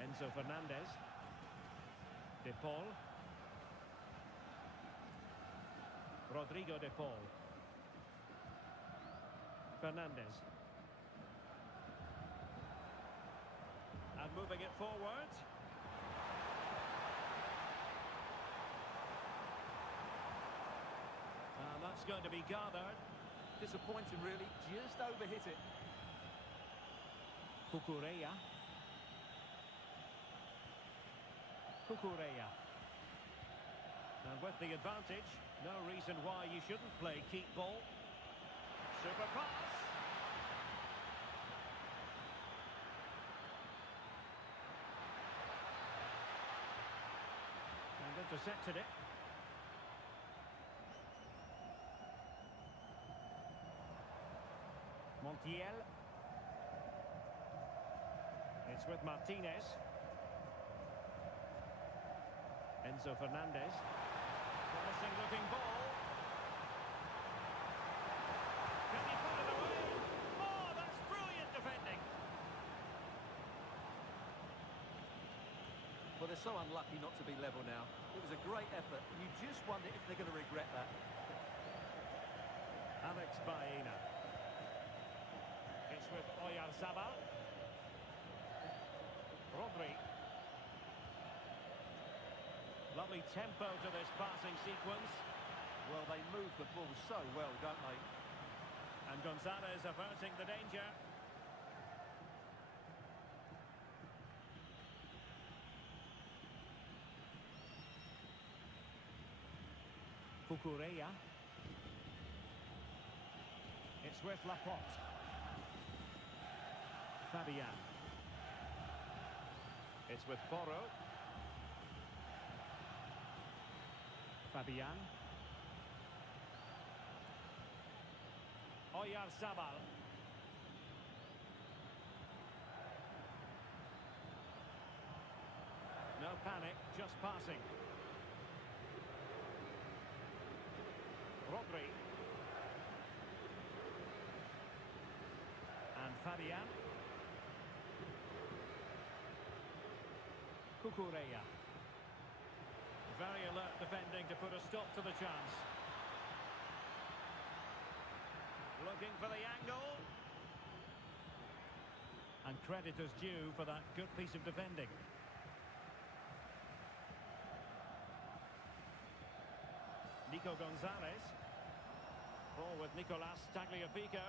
Enzo Fernandez. De Paul. Rodrigo De Paul. Fernandez. And moving it forward. And that's going to be gathered. Disappointing, really. Just overhit it. Cucurella. Cucurella. And with the advantage, no reason why you shouldn't play keep ball. Super pass. And intercepted it. Montiel. It's with Martinez. Enzo Fernandez. Promising looking ball. Can he put it away? Oh, that's brilliant defending. Well, they're so unlucky not to be level now. It was a great effort. You just wonder if they're going to regret that. Alex Baena. It's with Oyarzabal. Rodri. Lovely tempo to this passing sequence. Well, they move the ball so well, don't they? And Gonzalez averting the danger. Cucurella. It's with Laporte. Fabian. It's with Porro. Fabian. Oyarzabal. No panic, just passing. Rodri. And Fabian. Cucurella. Very alert defending to put a stop to the chance. Looking for the angle. And credit is due for that good piece of defending. Nico Gonzalez. Ball with Nicolas Tagliafico.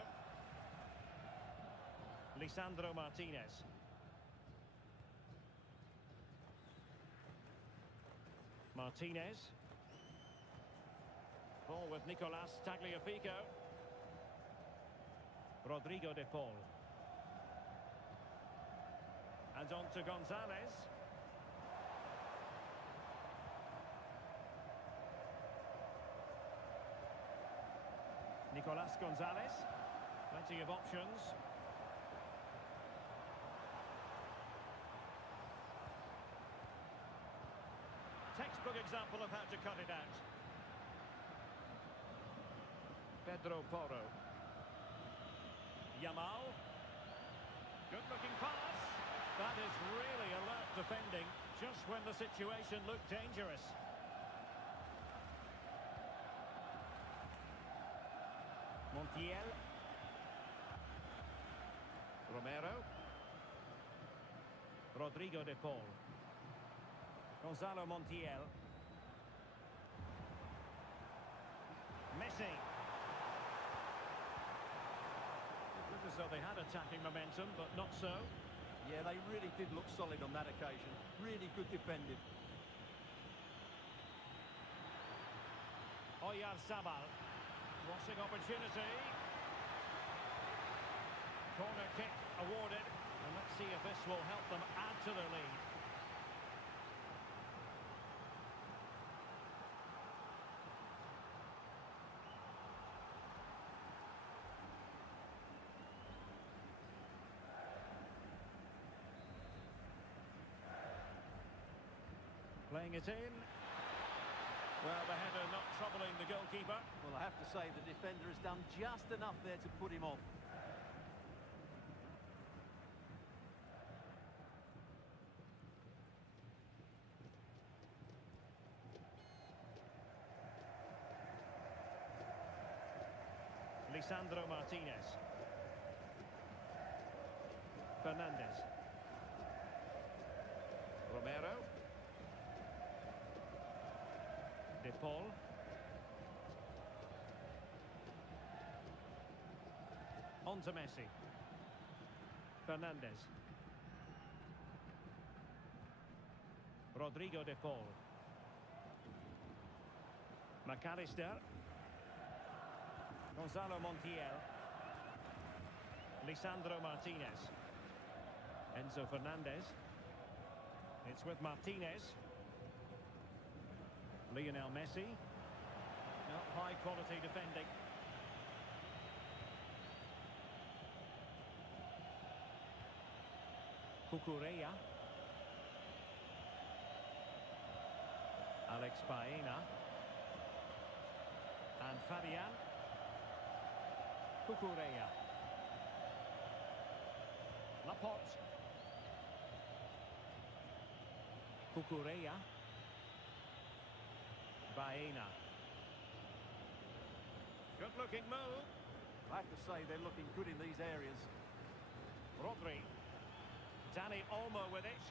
Lisandro Martinez. Martinez. Ball with Nicolas Tagliafico. Rodrigo De Paul. And on to Gonzalez. Nicolas Gonzalez. Plenty of options. Textbook example of how to cut it out. Pedro Porro. YAMAL. Good looking pass. That is really alert defending just when the situation looked dangerous. Montiel. Romero. Rodrigo De Paul. Gonzalo Montiel. Messi. Looked as though they had attacking momentum, but not so. Yeah, they really did look solid on that occasion. Really good defended. Oyarzabal. Crossing opportunity. Corner kick awarded. And let's see if this will help them add to their lead. Playing it in. Well, the header not troubling the goalkeeper. Well, I have to say the defender has done just enough there to put him off. Lisandro Martinez. Fernandez. Romero. De Paul. On to Messi. Fernandez. Rodrigo De Paul. McAllister. Gonzalo Montiel. Lisandro Martinez. Enzo Fernandez. It's with Martinez. Lionel Messi. Not high quality defending. Cucurella. Alex Baena. And Fabian. Cucurella. Laporte. Cucurella. Baena. Good looking move. I have to say they're looking good in these areas. Rodri. Dani Olmo with it.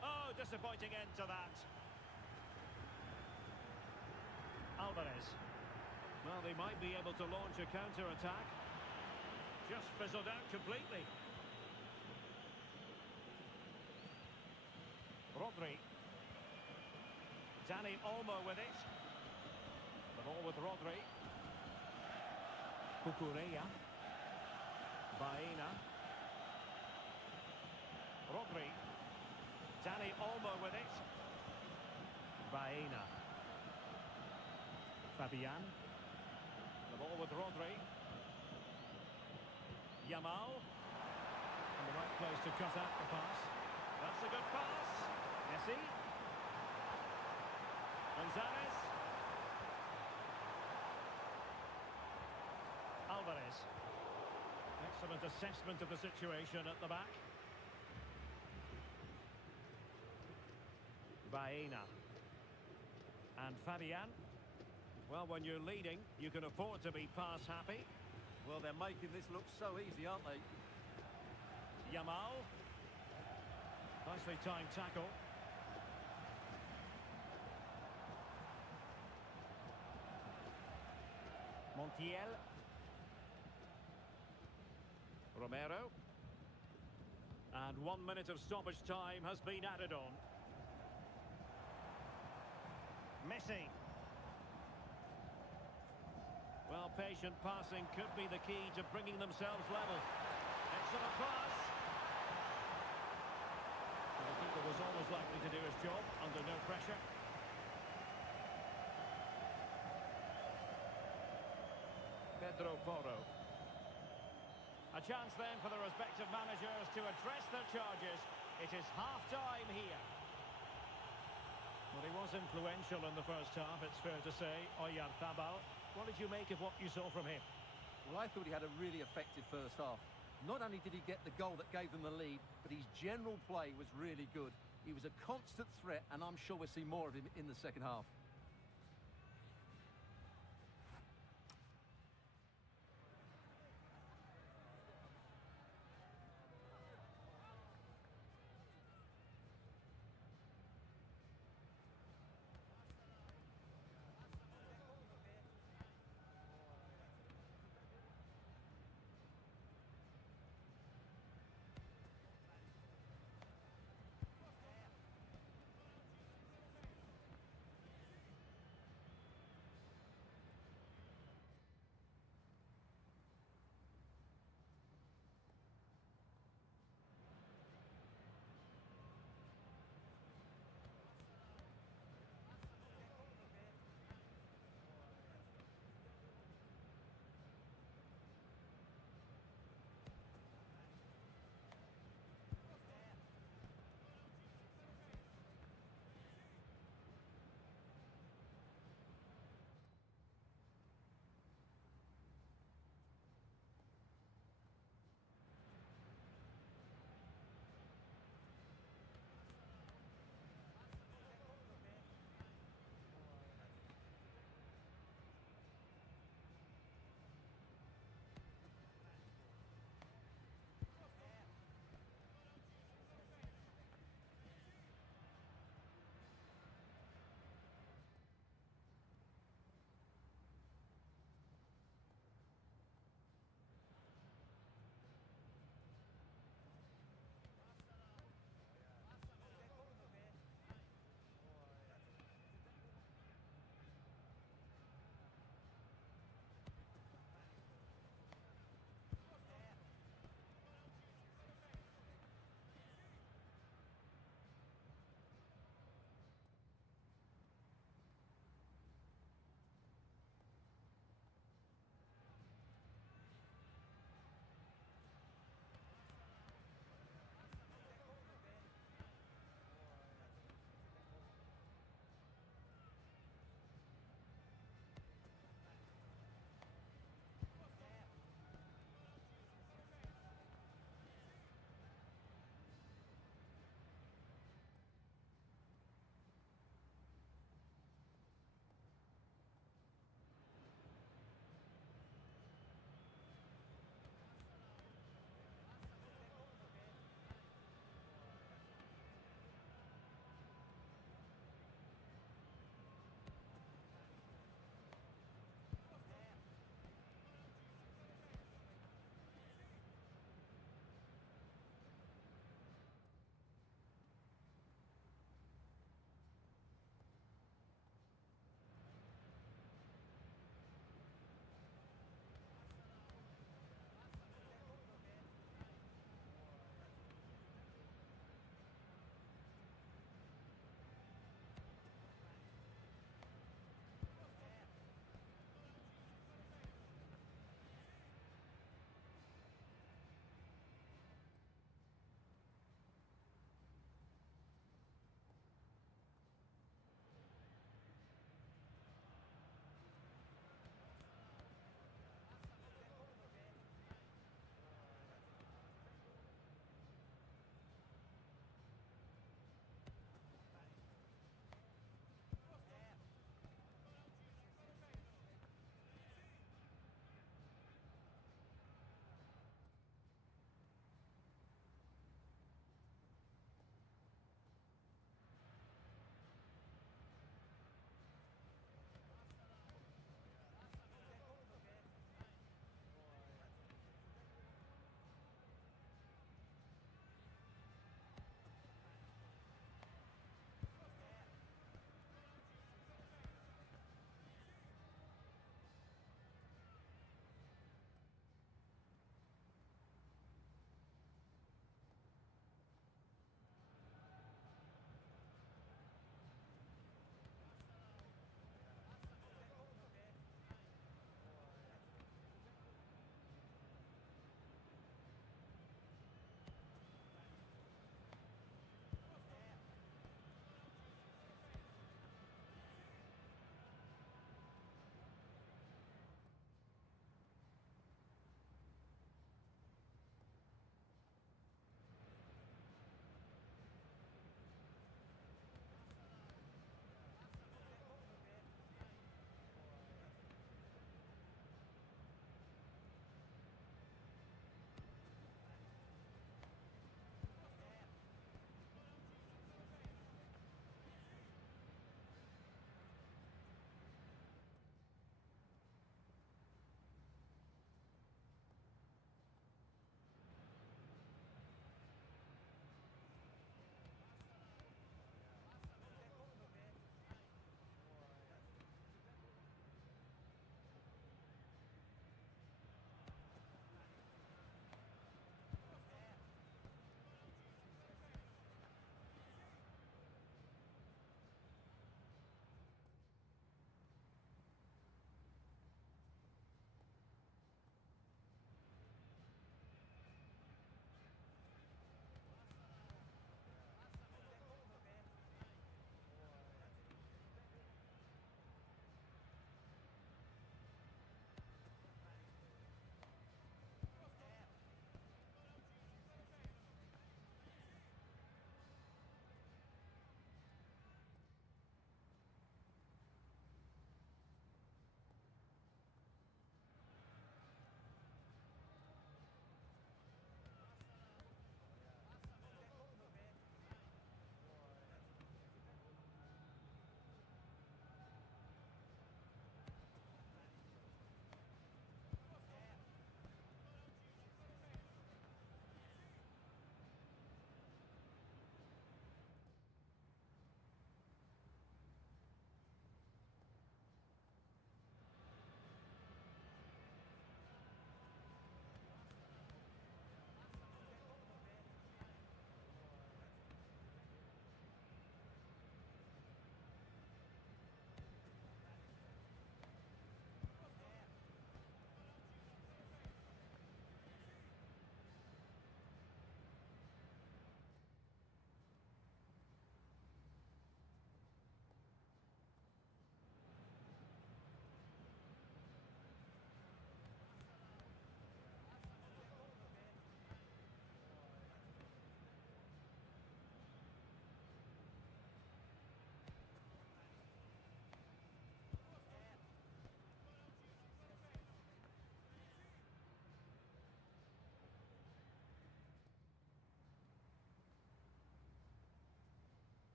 Oh, disappointing end to that. Alvarez. Well, they might be able to launch a counter-attack. Just fizzled out completely. Rodri. Dani Olmo with it. The ball with Rodri. Cucurella. Baena. Rodri. Dani Olmo with it. Baena. Fabian. The ball with Rodri. YAMAL. In the right place to cut out the pass. That's a good pass. Messi. Gonzalez. Alvarez. Excellent assessment of the situation at the back. Baena. And Fabian. Well, when you're leading, you can afford to be pass happy. Well, they're making this look so easy, aren't they? YAMAL. Nicely timed tackle. Montiel. Romero. And 1 minute of stoppage time has been added on. Messi. Well, patient passing could be the key to bringing themselves level. Excellent pass. The keeper was always likely to do his job under no pressure. Pedro Porro. A chance then for the respective managers to address their charges. It is half-time here. Well, he was influential in the first half, it's fair to say. Oyarzabal. What did you make of what you saw from him? Well, I thought he had a really effective first half. Not only did he get the goal that gave them the lead, but his general play was really good. He was a constant threat, and I'm sure we'll see more of him in the second half.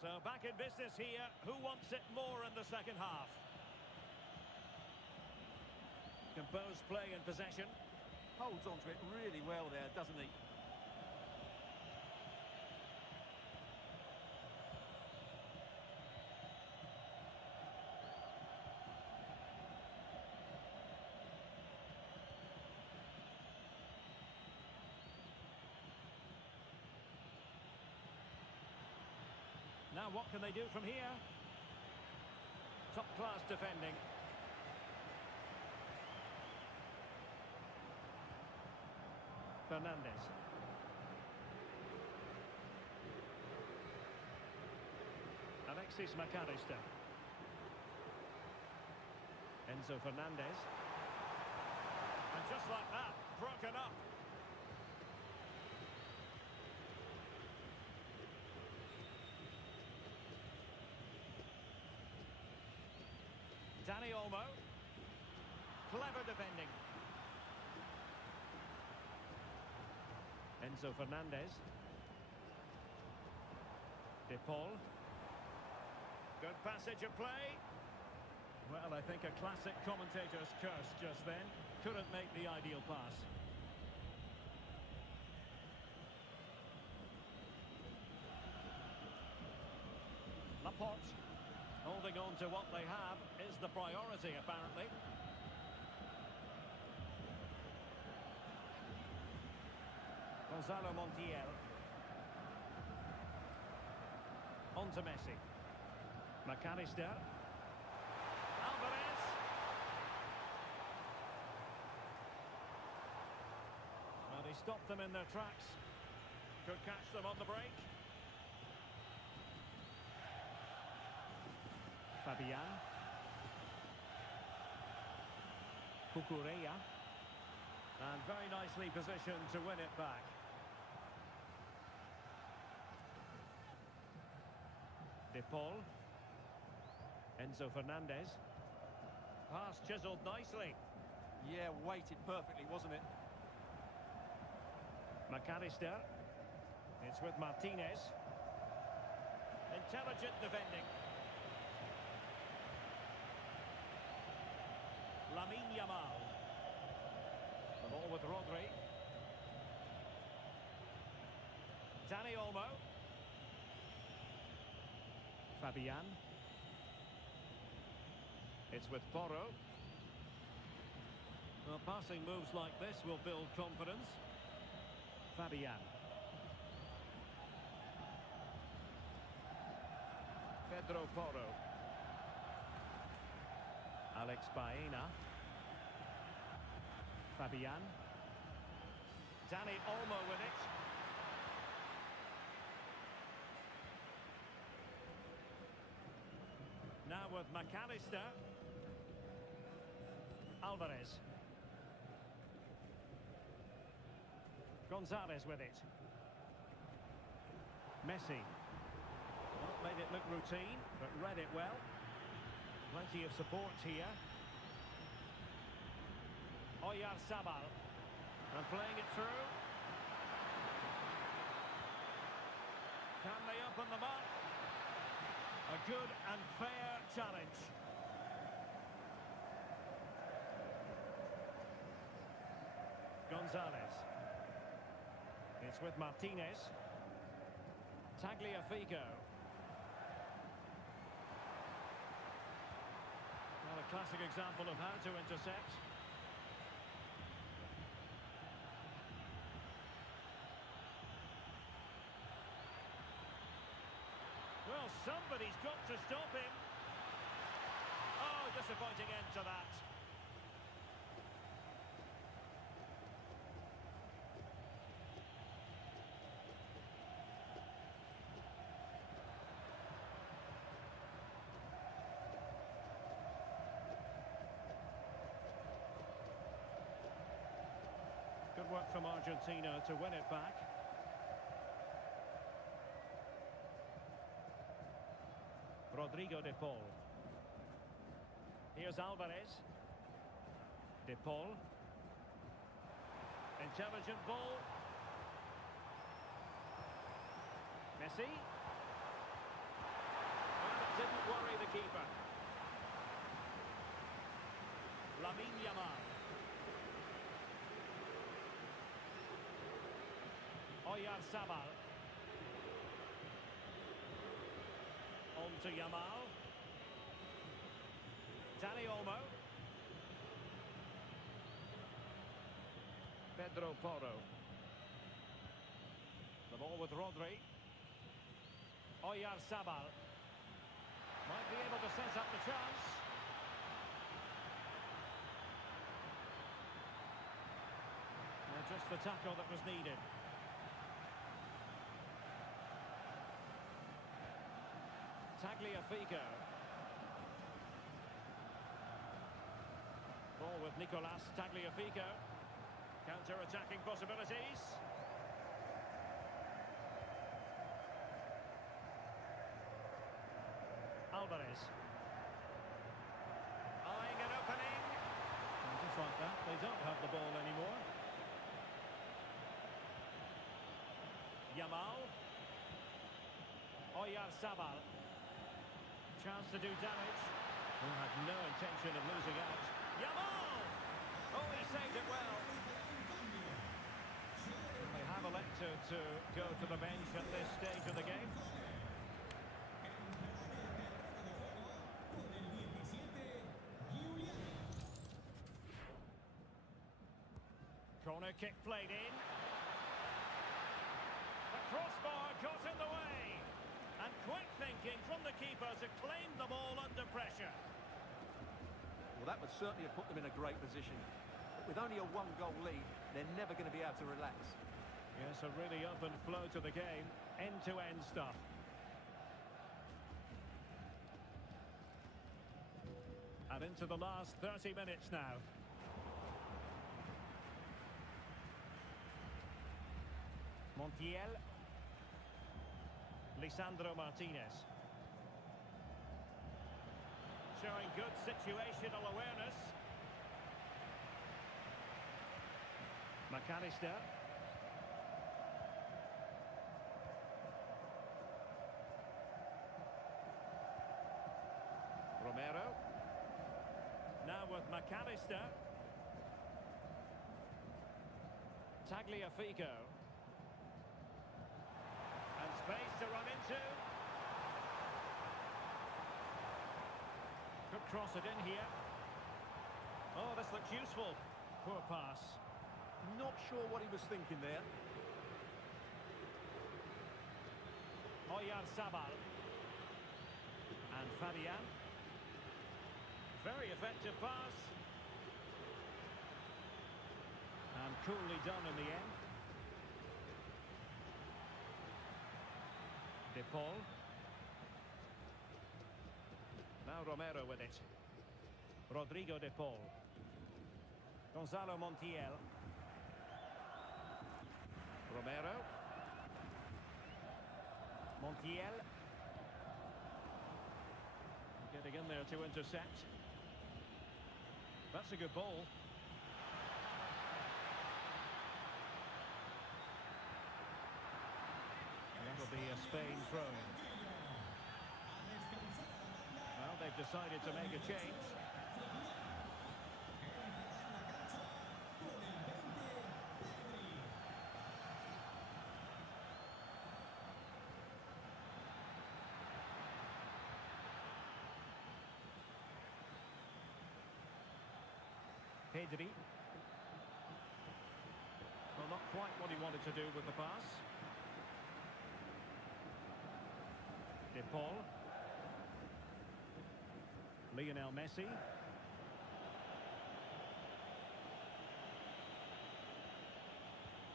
So back in business here. Who wants it more in the second half? Composed play in possession. Holds on to it really well there, doesn't he? Now what can they do from here? Top-class defending. Fernandez. Alexis McAllister. Enzo Fernandez. And just like that, broken up. Dani Olmo. Clever defending. Enzo Fernandez. De Paul. Good passage of play. Well, I think a classic commentator's curse just then. Couldn't make the ideal pass. Laporte. Holding on to what they have is the priority, apparently. Gonzalo Montiel. On to Messi. McAllister. Alvarez. Well, he stopped them in their tracks. Could catch them on the break. Fabian. Cucurella. And very nicely positioned to win it back. De Paul. Enzo Fernandez. Pass chiselled nicely. Yeah, weighted perfectly, wasn't it? McAllister. It's with Martinez. Intelligent defending. YAMAL. The ball with Rodri. Dani Olmo. Fabian. It's with Porro. Well, passing moves like this will build confidence. Fabian. Pedro Porro. Alex Baena. Fabian. Dani Olmo with it. Now with McAllister. Alvarez. Gonzalez with it. Messi. Well, made it look routine, but read it well. Plenty of support here. Oyarzabal. And playing it through. Can they open the mark? A good and fair challenge. Gonzalez. It's with Martinez. Tagliafico. Well, a classic example of how to intercept. Well, somebody's got to stop him. Oh, disappointing end to that. Good work from Argentina to win it back. Rodrigo de Paul. Here's Alvarez. De Paul. Intelligent ball. didn't worry the keeper. YAMAL. Oyarzabal. On to YAMAL. Dani Olmo. Pedro Porro. The ball with Rodri. Oyarzabal. Might be able to set up the chance. Well, just the tackle that was needed. Tagliafico. Ball with Nicolas Tagliafico. Counter-attacking possibilities. Alvarez. Eyeing an opening. And just like that, they don't have the ball anymore. YAMAL. Oyarzabal. Chance to do damage. Who had no intention of losing out. YAMAL! Oh, he saved it well. They have elected to go to the bench at this stage of the game. Corner kick played in. The crossbar got in the way. And quick thinking from the keeper to claim the ball under pressure. Well, that would certainly have put them in a great position. But with only a one-goal lead, they're never going to be able to relax. Yes, a really open flow to the game. End-to-end stuff. And into the last 30 minutes now. Montiel. Lisandro Martinez. Showing good situational awareness. McAllister. Romero. Now with McAllister. Tagliafico. And space to run into. Could cross it in here. Oh, this looks useful. Poor pass. Not sure what he was thinking there. Oyarzabal. And Fabian. Very effective pass. And coolly done in the end. De Paul. Now Romero with it. Rodrigo De Paul. Gonzalo Montiel. Romero. Montiel. Getting in there to intercept. That's a good ball. That'll be a Spain throw-in. Well, they've decided to make a change. Pedri. Well, not quite what he wanted to do with the pass. De Paul. Lionel Messi.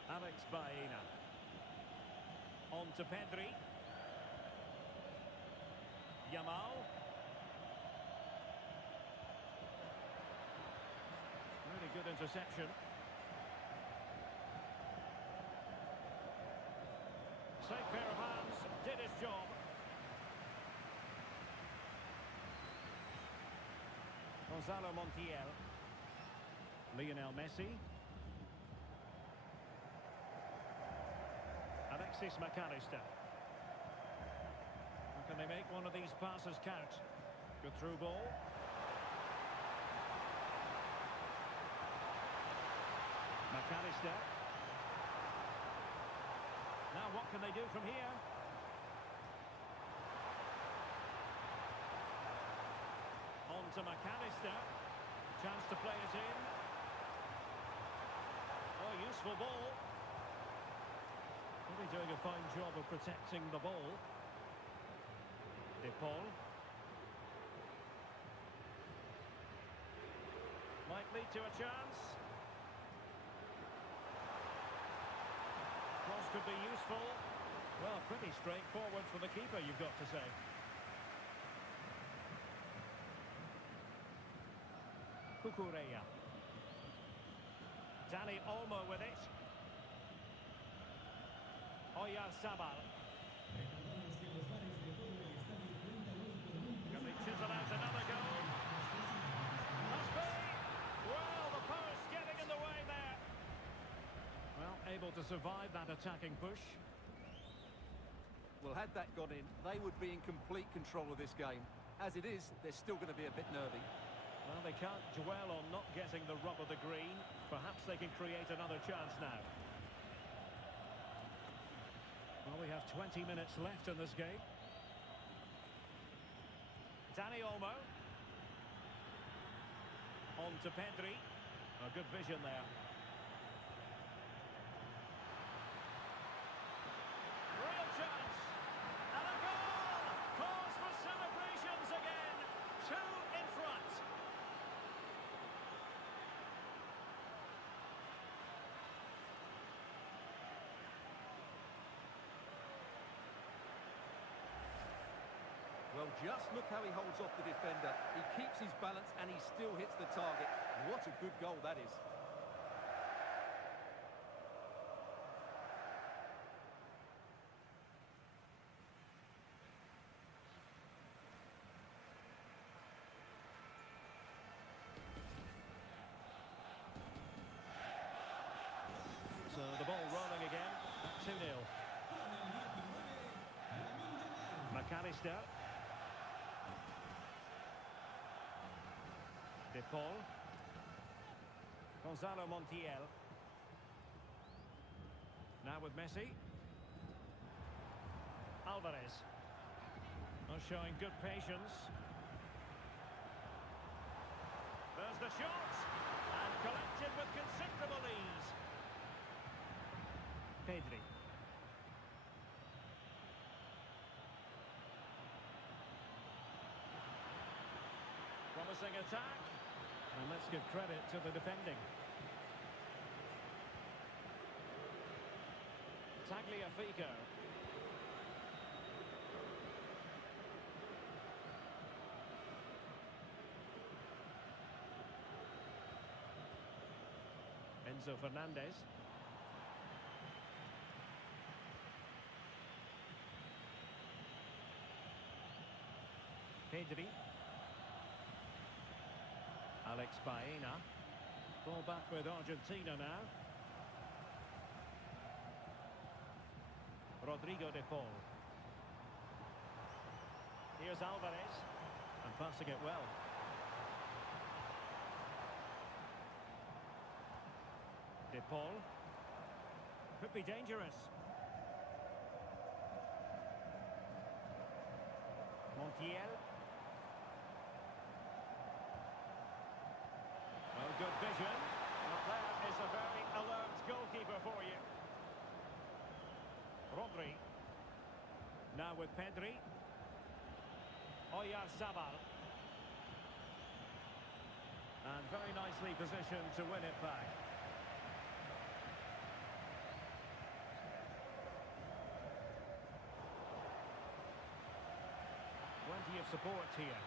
Alex Baena. On to Pedri. YAMAL. Really good interception. Safe pair of hands, did his job. Gonzalo Montiel. Lionel Messi. Alexis McAllister. Can they make one of these passes count? Good through ball. McAllister. Now what can they do from here? On to McAllister. Chance to play it in. Oh, useful ball. Really doing a fine job of protecting the ball. De Paul. Might lead to a chance. Cross could be useful. Well, pretty straightforward for the keeper, you've got to say. Cucurella. Dani Olmo with it. Oyarzabal. Can they chisel out another goal? Must be! Well, the post getting in the way there. Well, able to survive that attacking push. Well, had that gone in, they would be in complete control of this game. As it is, they're still going to be a bit nervy. Well, they can't dwell on not getting the rub of the green. Perhaps they can create another chance now. Well, we have 20 minutes left in this game. Dani Olmo. On to Pedri. A good vision there. Real chance. And a goal! Cause for celebrations again. 2 in front. Well, just look how he holds off the defender. He keeps his balance and he still hits the target. What a good goal that is. So the ball rolling again. 2-0. McAllister. De Paul. Gonzalo Montiel. Now with Messi. Alvarez. Oh, showing good patience. There's the shot. And collected with considerable ease. Pedri. Promising attack. And let's give credit to the defending. Tagliafico. Enzo Fernandez. Pedri. Alex Baena. Ball back with Argentina now. Rodrigo de Paul. Here's Alvarez. And passing it well. De Paul. Could be dangerous. Montiel. Well, good vision. Well, that is a very alert goalkeeper for you. Rodri. Now with Pedri. Oyarzabal. And very nicely positioned to win it back. Plenty of support here.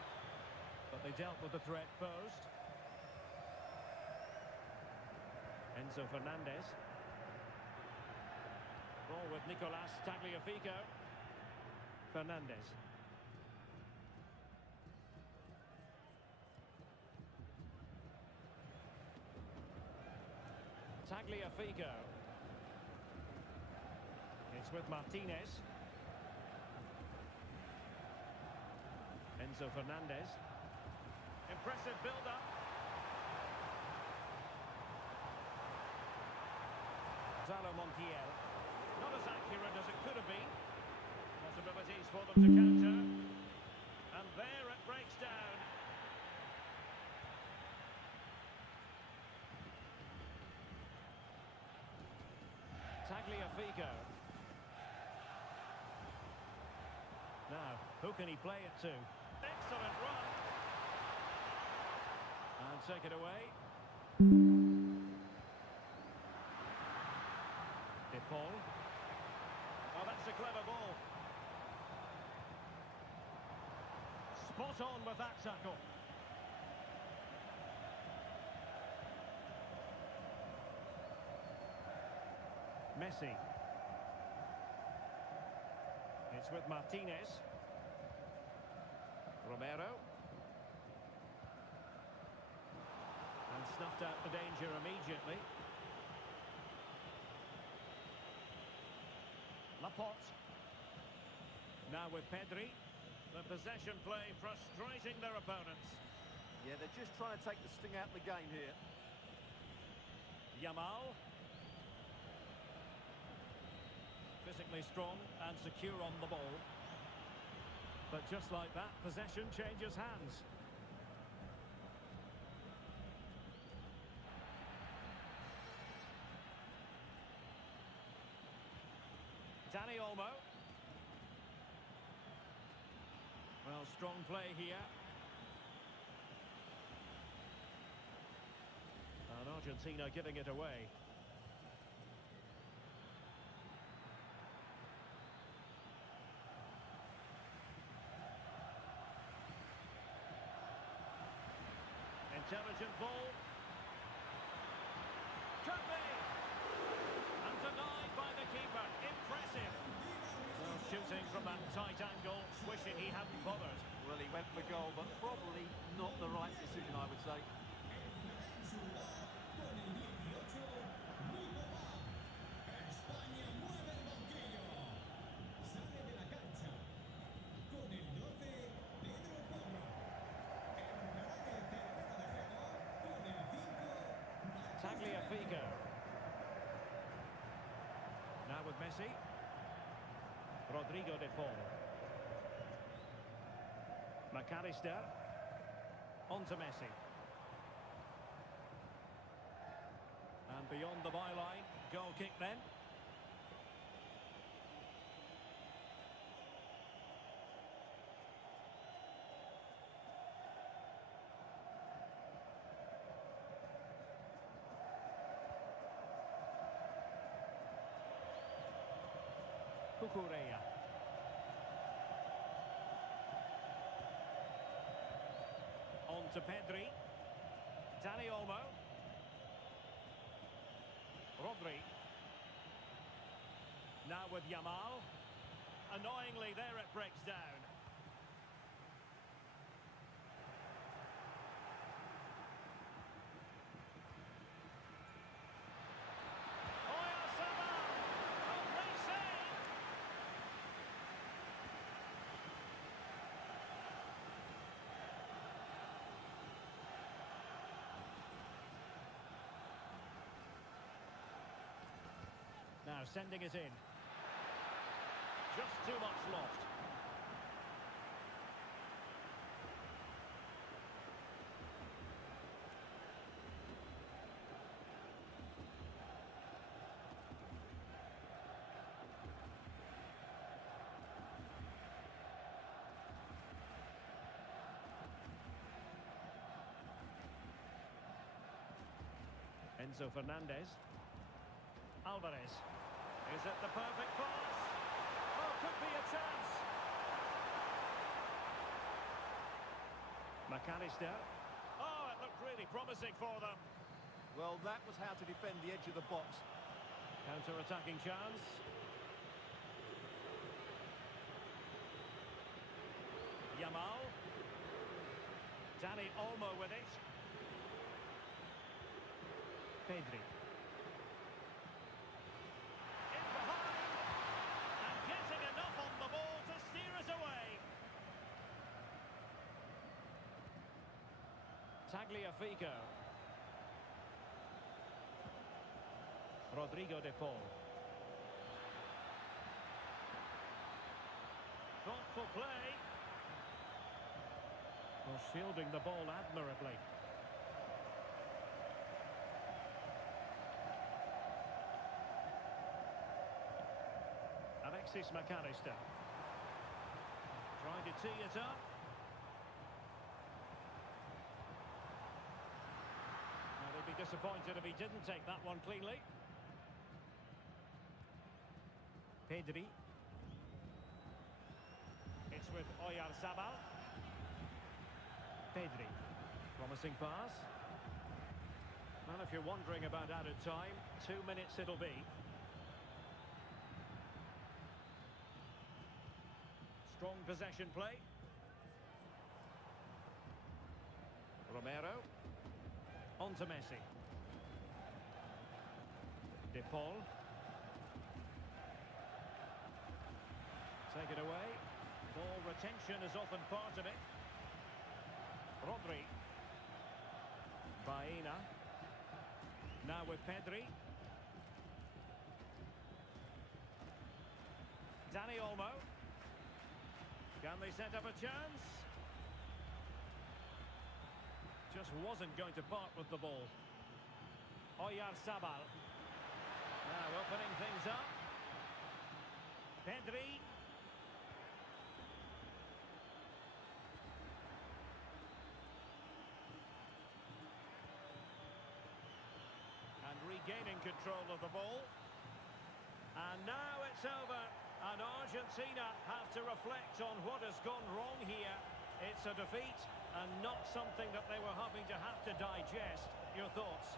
But they dealt with the threat posed. Enzo Fernandez. Ball with Nicolas Tagliafico. Fernandez. Tagliafico. It's with Martinez. Enzo Fernandez. Impressive build-up. Gonzalo Montiel. Not as accurate as it could have been. Possibilities for them to counter. And there it breaks down. Tagliafico. Now, who can he play it to? Excellent run. And take it away. De Paul. Oh, that's a clever ball. Spot on with that tackle. Messi. It's with Martinez. Romero. And snuffed out the danger immediately. Laporte. Now with Pedri. The possession play frustrating their opponents. Yeah, they're just trying to take the sting out of the game here. YAMAL. Physically strong and secure on the ball. But just like that, possession changes hands. Dani Olmo. Well, strong play here. And Argentina giving it away. Intelligent ball. Could be. And denied by the keeper. Impressive. Well, shooting from that tight angle, wishing he hadn't bothered. Well, he went for goal, but probably not the right decision, I would say. Tagliafico. Now with Messi. Rodrigo de Paul. McAllister. On to Messi. And beyond the byline. Goal kick then. Cucurella. On to Pedri. Dani Olmo. Rodri. Now with YAMAL. Annoyingly, there it breaks down. Now sending it in. Just too much lost. Enzo Fernandez. Alvarez. Is it the perfect pass? Oh, could be a chance. McAllister. Oh, it looked really promising for them. Well, that was how to defend the edge of the box. Counter-attacking chance. YAMAL. Dani Olmo with it. Pedri. Tagliafico. Rodrigo de Paul. Thoughtful play. Well, shielding the ball admirably. Alexis McAllister. Trying to tee it up. Now, they'd be disappointed if he didn't take that one cleanly. Pedri. It's with Oyarzabal. Pedri. Promising pass. Well, if you're wondering about added time, 2 minutes it'll be. Strong possession play. Romero. On to Messi. De Paul. Take it away. Ball retention is often part of it. Rodri. Baena. Now with Pedri. Dani Olmo. Can they set up a chance? Just wasn't going to part with the ball. Oyarzabal. Now opening things up. Pedri. And regaining control of the ball. And now it's over. And Argentina have to reflect on what has gone wrong here. It's a defeat and not something that they were having to have to digest. Your thoughts?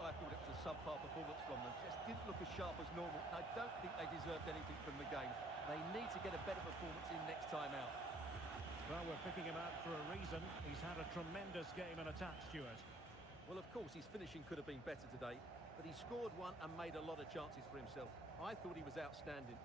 I thought it was a subpar performance from them. Just didn't look as sharp as normal. I don't think they deserved anything from the game. They need to get a better performance in next time out. Well, we're picking him out for a reason. He's had a tremendous game in attack, Stuart. Well, of course, his finishing could have been better today, but he scored one and made a lot of chances for himself. I thought he was outstanding.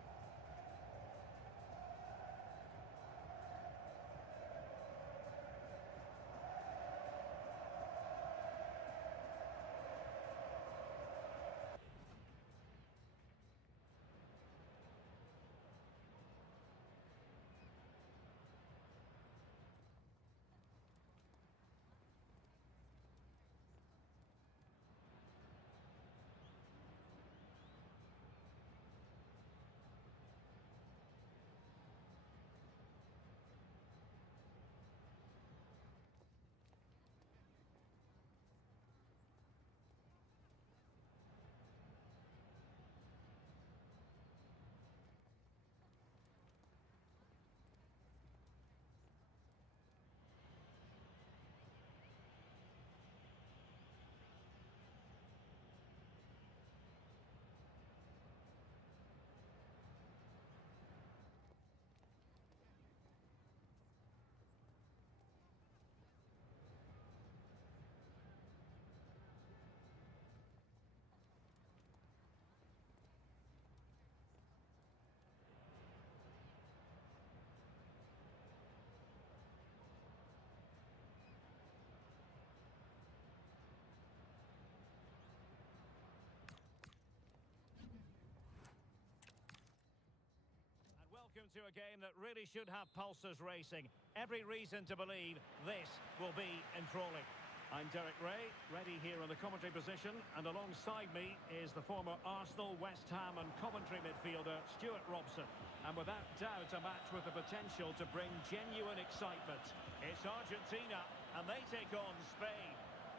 Welcome to a game that really should have pulses racing. Every reason to believe this will be enthralling. I'm Derek Ray, ready here in the commentary position, and alongside me is the former Arsenal, West Ham and Coventry midfielder Stuart Robson. And without doubt a match with the potential to bring genuine excitement. It's Argentina and they take on Spain.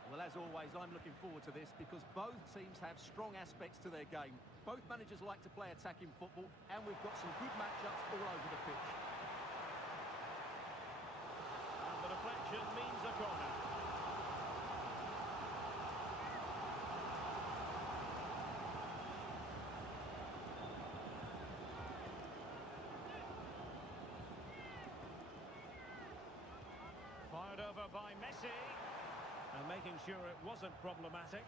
Well, as always, I'm looking forward to this because both teams have strong aspects to their game. Both managers like to play attacking football, and we've got some good matchups all over the pitch. And the deflection means a corner. Fired over by Messi. And making sure it wasn't problematic.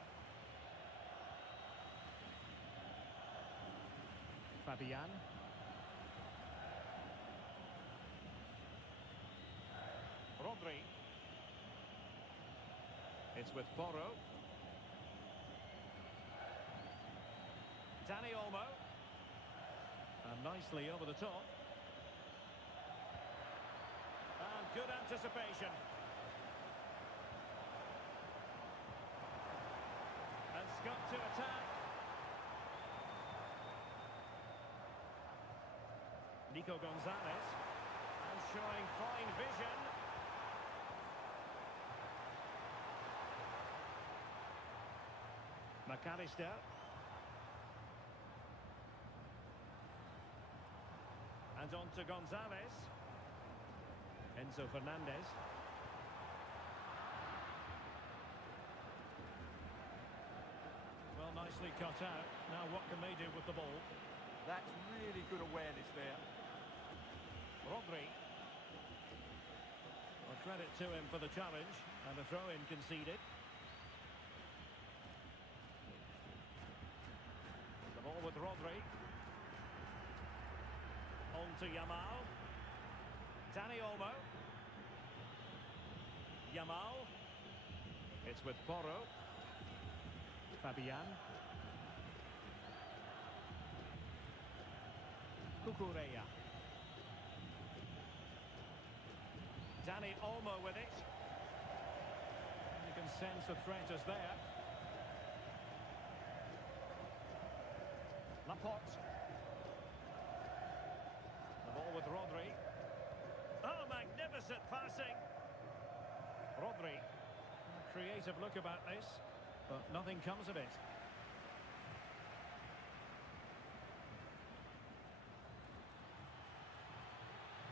Fabian. Rodri. It's with Porro. Dani Olmo. And nicely over the top. And good anticipation. And Scott to attack. Nico Gonzalez. And showing fine vision. McAllister. And on to Gonzalez. Enzo Fernandez. Well, nicely cut out. Now what can they do with the ball? That's really good awareness there. Rodri. Well, credit to him for the challenge. And a throw-in conceded. The ball with Rodri. On to Yamal. Dani Olmo. Yamal. It's with Porro. Fabian. Cucurella. Dani Olmo with it. You can sense the threat is there. Laporte. The ball with Rodri. Oh, magnificent passing. Rodri. A creative look about this, but nothing comes of it.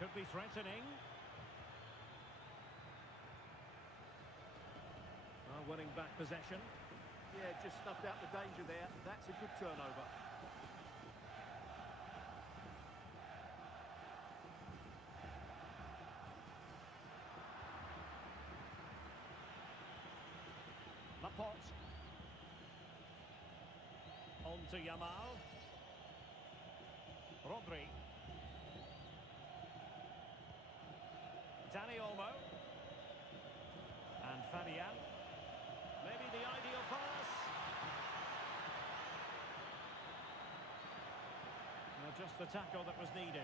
Could be threatening. Winning back possession. Yeah, just snuffed out the danger there. That's a good turnover. Laporte. On to Yamal. Rodri. Dani Olmo. And Fabian. Maybe the ideal pass. Well, just the tackle that was needed.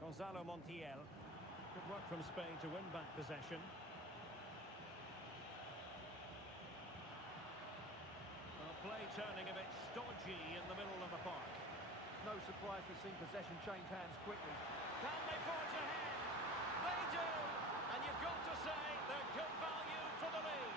Gonzalo Montiel. Good work from Spain to win back possession. Play turning a bit stodgy in the middle of the park. No surprise we've seen possession change hands quickly. Can they forge ahead? They do! And you've got to say they're good value for the lead.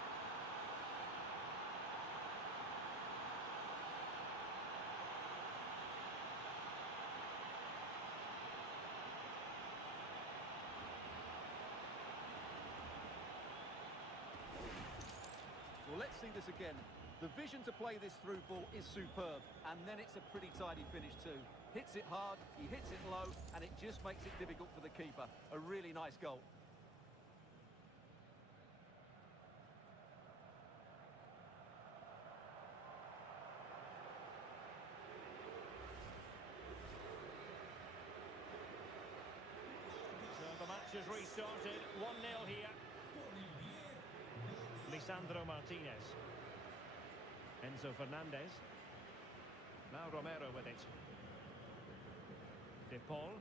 Well, let's see this again. The vision to play this through ball is superb, and then it's a pretty tidy finish too. Hits it hard, he hits it low, and it just makes it difficult for the keeper. A really nice goal. So the match has restarted. 1-0 here. Lisandro Martinez. Enzo Fernandez. Now Romero with it. De Paul.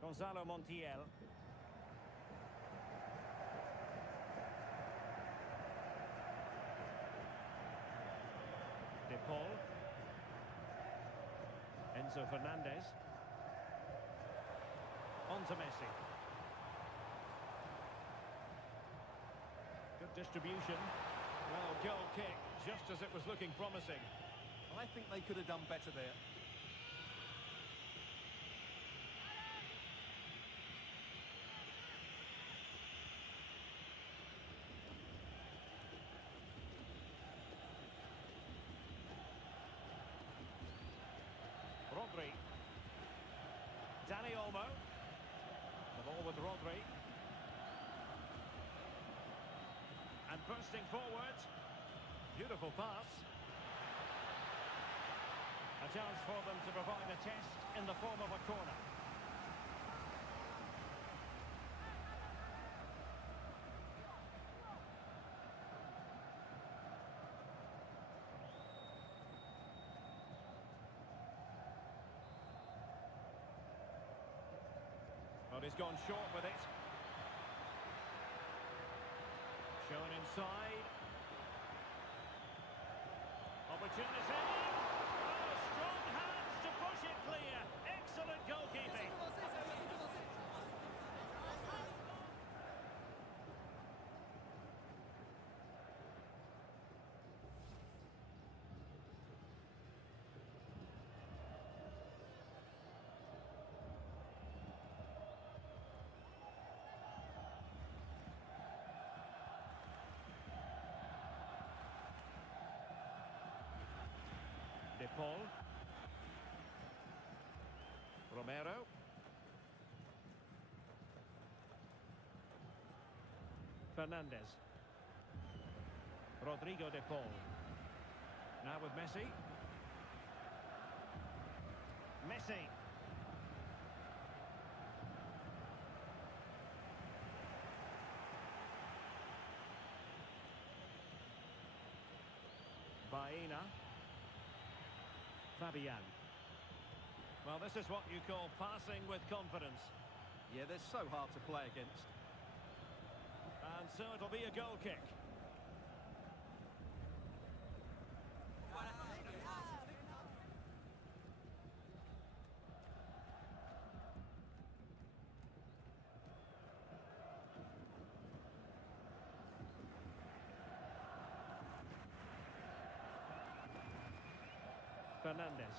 Gonzalo Montiel. De Paul. Enzo Fernandez. On to Messi. Good distribution. Well, goal kick, just as it was looking promising. I think they could have done better there. Rodri. Dani Olmo. The ball with Rodri. And bursting forward. Beautiful pass. A chance for them to provide a test in the form of a corner. But he's gone short with it. Shown inside. Opportunity. Oh, strong hands to push it clear. Excellent goalkeeping. De Paul. Romero. Fernandez. Rodrigo De Paul. Now with Messi. Messi. Baena. Fabian. Well, this is what you call passing with confidence. Yeah, they're so hard to play against. And so it'll be a goal kick. Fernandez.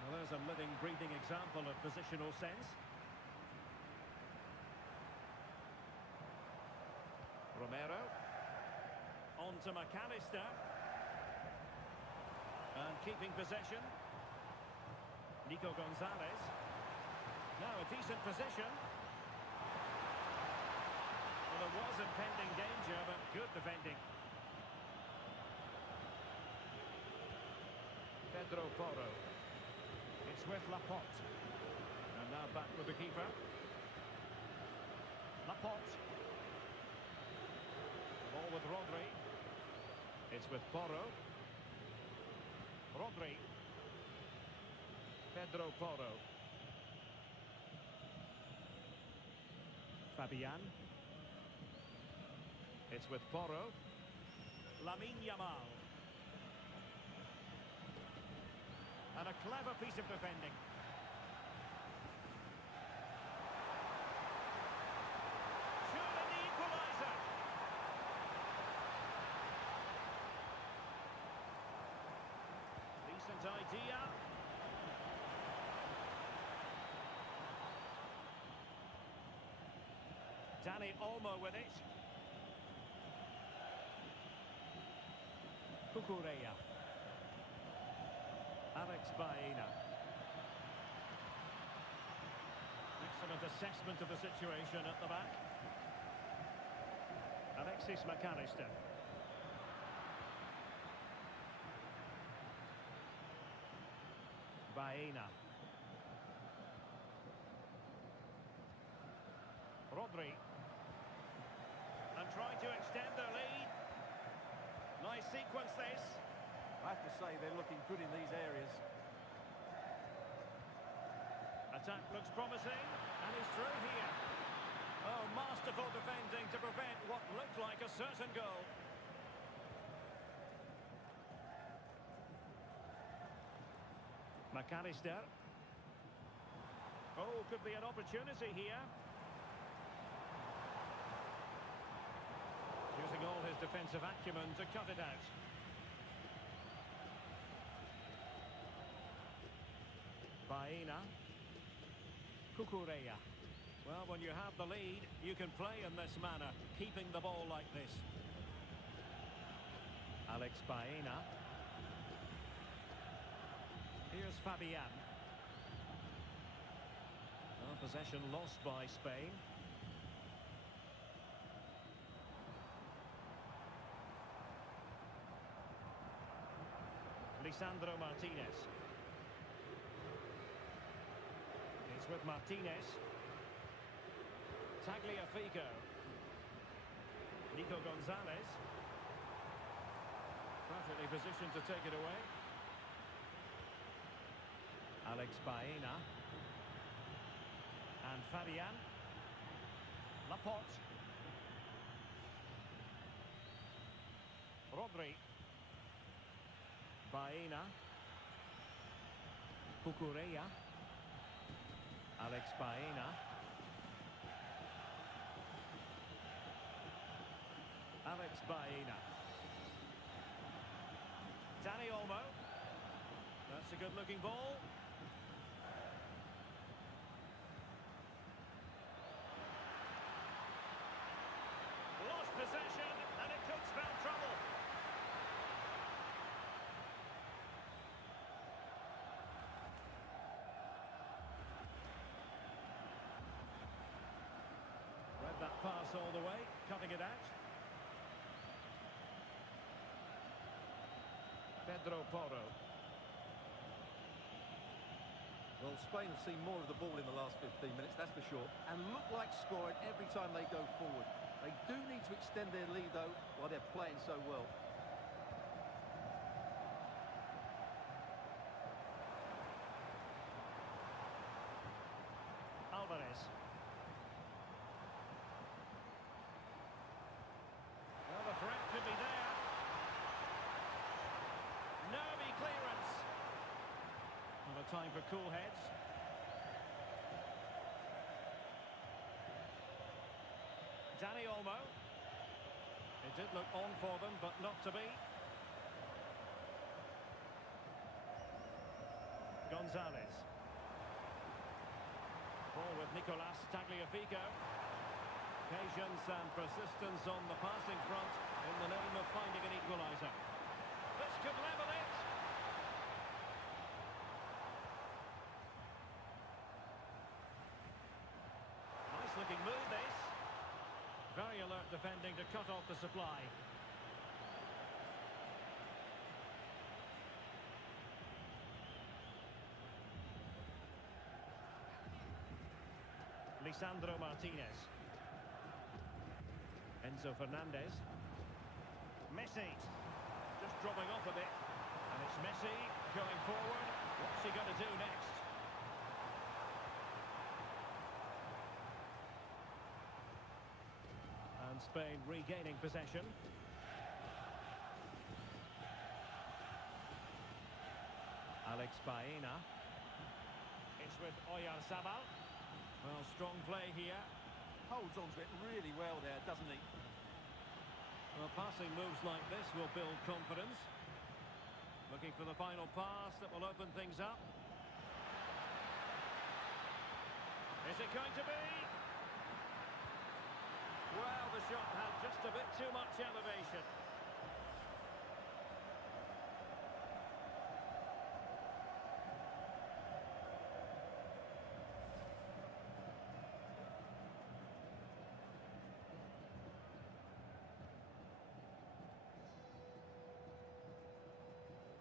Well, there's a living, breathing example of positional sense. Romero. On to McAllister. And keeping possession. Nico Gonzalez. Now a decent position. Well, there was impending danger, but good defending. Pedro Porro. It's with Laporte. And now back with the keeper. Laporte. Ball with Rodri. It's with Porro. Rodri. Pedro Porro. Fabian. It's with Porro. YAMAL. And a clever piece of defending. Surely the equaliser. Decent idea. Dani Olmo with it. Cucurella. Alex Baena. Excellent assessment of the situation at the back. Alexis McAllister. Baena. Rodri. And trying to extend their lead. Nice sequence this. I have to say they're looking good in these areas. Attack looks promising, and he's through here. Oh, masterful defending to prevent what looked like a certain goal. McAllister. Oh, could be an opportunity here. Using all his defensive acumen to cut it out. Baena. Cucurella. Well, when you have the lead, you can play in this manner, keeping the ball like this. Alex Baena. Here's Fabian. Well, possession lost by Spain. Lisandro Martinez. It's with Martinez. Tagliafico. Nico Gonzalez. Perfectly positioned to take it away. Alex Baena. And Fabian. Laporte. Rodri. Baena. Cucurella. Alex Baena. Alex Baena. Dani Olmo. That's a good-looking ball. Lost possession, and it could spell trouble. Read that pass all the way, cutting it out. Pedro Porro. Well, Spain have seen more of the ball in the last 15 minutes, that's for sure, and look like scoring every time they go forward. They do need to extend their lead, though, while they're playing so well. Alvarez. Well, the threat could be there. Nervy clearance. Well, a time for cool heads. Dani Olmo. It did look on for them, but not to be. Gonzalez. Ball with Nicolas Tagliafico. Patience and persistence on the passing front in the name of finding an equaliser. This could level it. Nice looking move this. Very alert defending to cut off the supply. Lisandro Martinez. Enzo Fernandez. Messi. Just dropping off a bit. And it's Messi going forward. What's he going to do next? And Spain regaining possession. Alex Baena. It's with YAMAL. Well, strong play here. Holds on to it really well there, doesn't he? Well, passing moves like this will build confidence. Looking for the final pass that will open things up. Is it going to be? Well, the shot had just a bit too much elevation.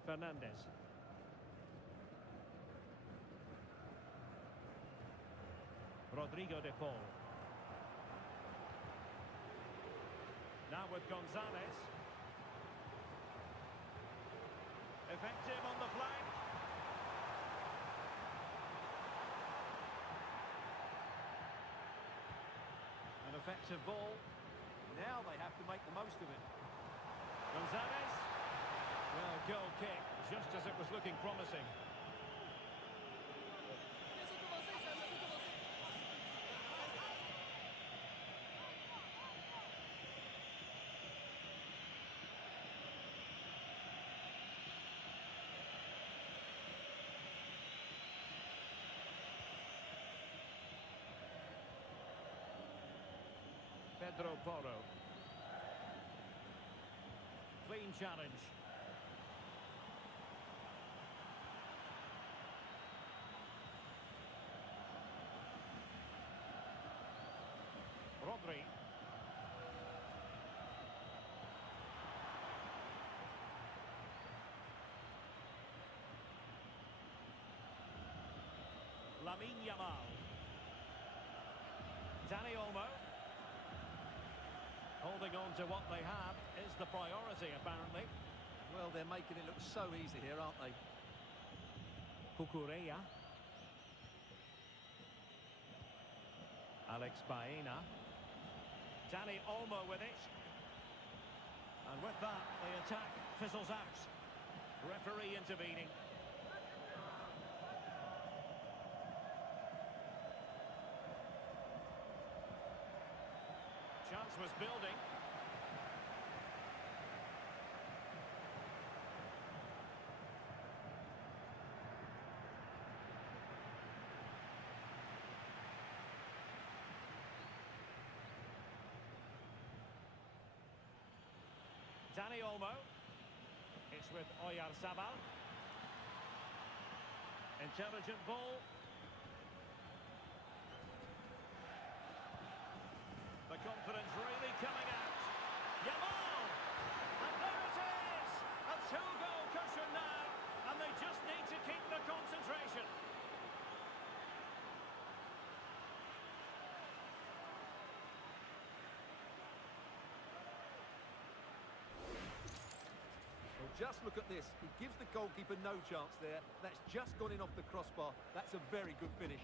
Fernandez. Rodrigo de Paul. Now with Gonzalez. Effective on the flank. An effective ball. Now they have to make the most of it. Gonzalez. Well, goal kick, just as it was looking promising. Pedro Porro. Clean challenge. Rodri. YAMAL. Dani Olmo. Holding on to what they have is the priority, apparently. Well, they're making it look so easy here, aren't they? Cucurella. Alex Baena. Dani Olmo with it. And with that, the attack fizzles out. Referee intervening. Chance was building. Dani Olmo. It's with Oyarzabal. Intelligent ball. The confidence really coming out. YAMAL! And there it is! A two-goal cushion now, and they just need to keep the concentration. Well, just look at this. He gives the goalkeeper no chance there. That's just gone in off the crossbar. That's a very good finish.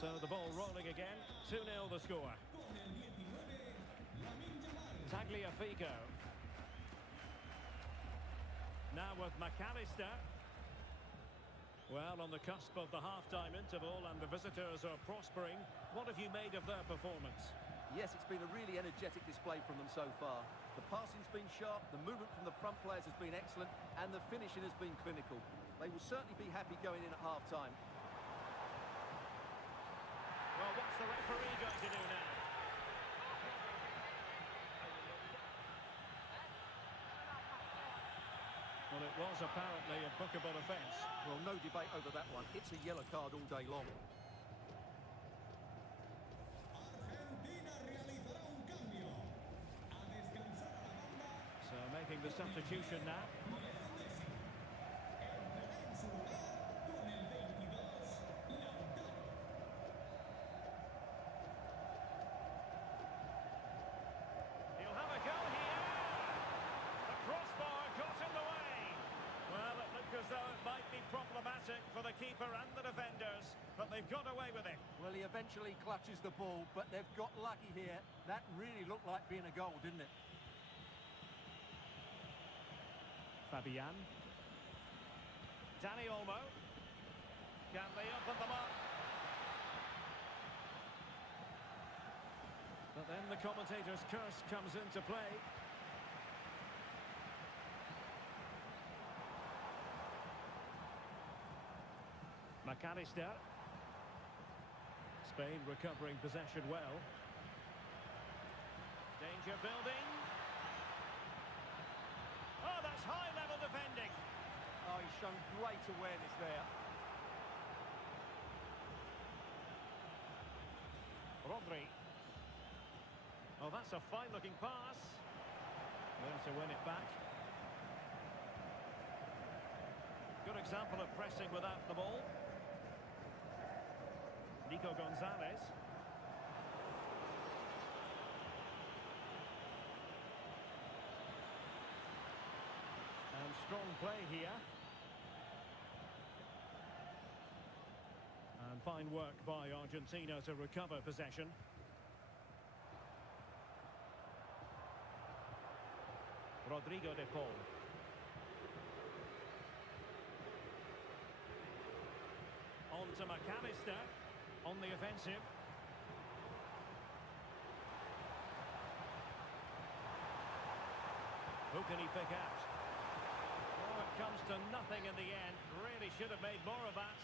So the ball rolling again. 2-0 the score. Tagliafico. Now with McAllister. Well, on the cusp of the half-time interval, and the visitors are prospering. What have you made of their performance? Yes, it's been a really energetic display from them so far. The passing's been sharp, the movement from the front players has been excellent, and the finishing has been clinical. They will certainly be happy going in at half-time. Well, what's the referee going to do now? Well, it was apparently a bookable offence. Well, no debate over that one. It's a yellow card all day long. Argentina realizará un cambio. A descansar a la banda. So making the substitution now. Leo Messi. Entrará en su lugar con el 22, Lautaro. He'll have a go here. The crossbar got in the way. Well, it looked as though it might be problematic for the keeper and the defenders, but they've got away with it. Well, he eventually clutches the ball, but they've got lucky here. That really looked like being a goal, didn't it? Fabian. Dani Olmo. Can they open them up? But then the commentator's curse comes into play. McAllister. Spain recovering possession well. Danger building. Oh, that's high-level defending. Oh, he's shown great awareness there. Rodri. Oh, that's a fine-looking pass. There to win it back. Good example of pressing without the ball. Nico Gonzalez. And strong play here. And fine work by Argentina to recover possession. Rodrigo de Paul. On to McAllister. On the offensive. Who can he pick out? Oh, it comes to nothing in the end. Really should have made more of that.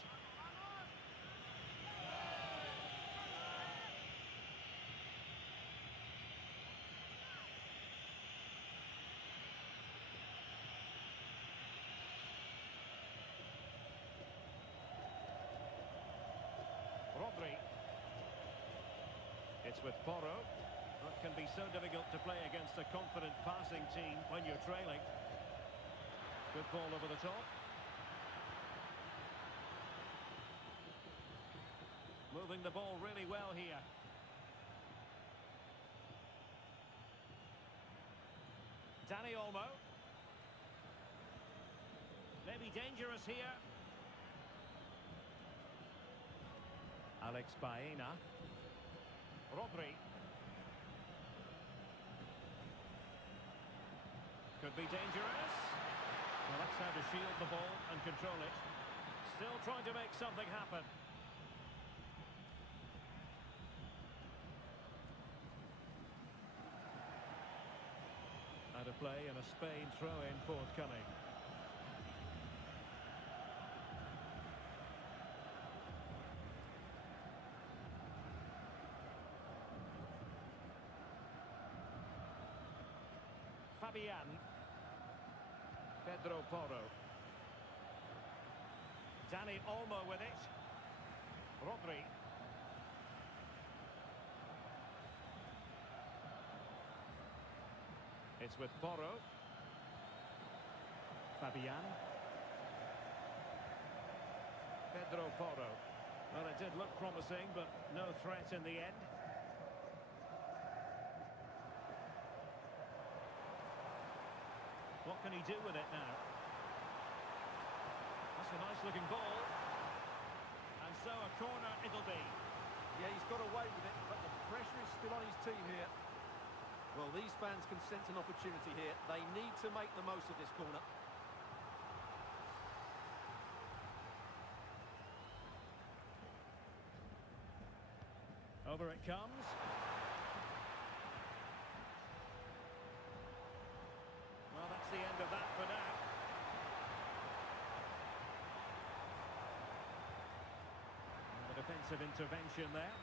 It's with Porro. That can be so difficult to play against a confident passing team when you're trailing. Good ball over the top. Moving the ball really well here. Dani Olmo. Maybe dangerous here. Alex Baena. Rodri. Could be dangerous. Well, that's how to shield the ball and control it. Still trying to make something happen. Out of play and a Spain throw-in forthcoming. Fabian. Pedro Porro. Dani Olmo with it. Rodri. It's with Porro. Fabian. Pedro Porro. Well, it did look promising, but no threat in the end. What can he do with it now? That's a nice-looking ball. And so a corner it'll be. Yeah, he's got away with it, but the pressure is still on his team here. Well, these fans can sense an opportunity here. They need to make the most of this corner. Over it comes. Well, that's the end of that for now. And the defensive intervention there.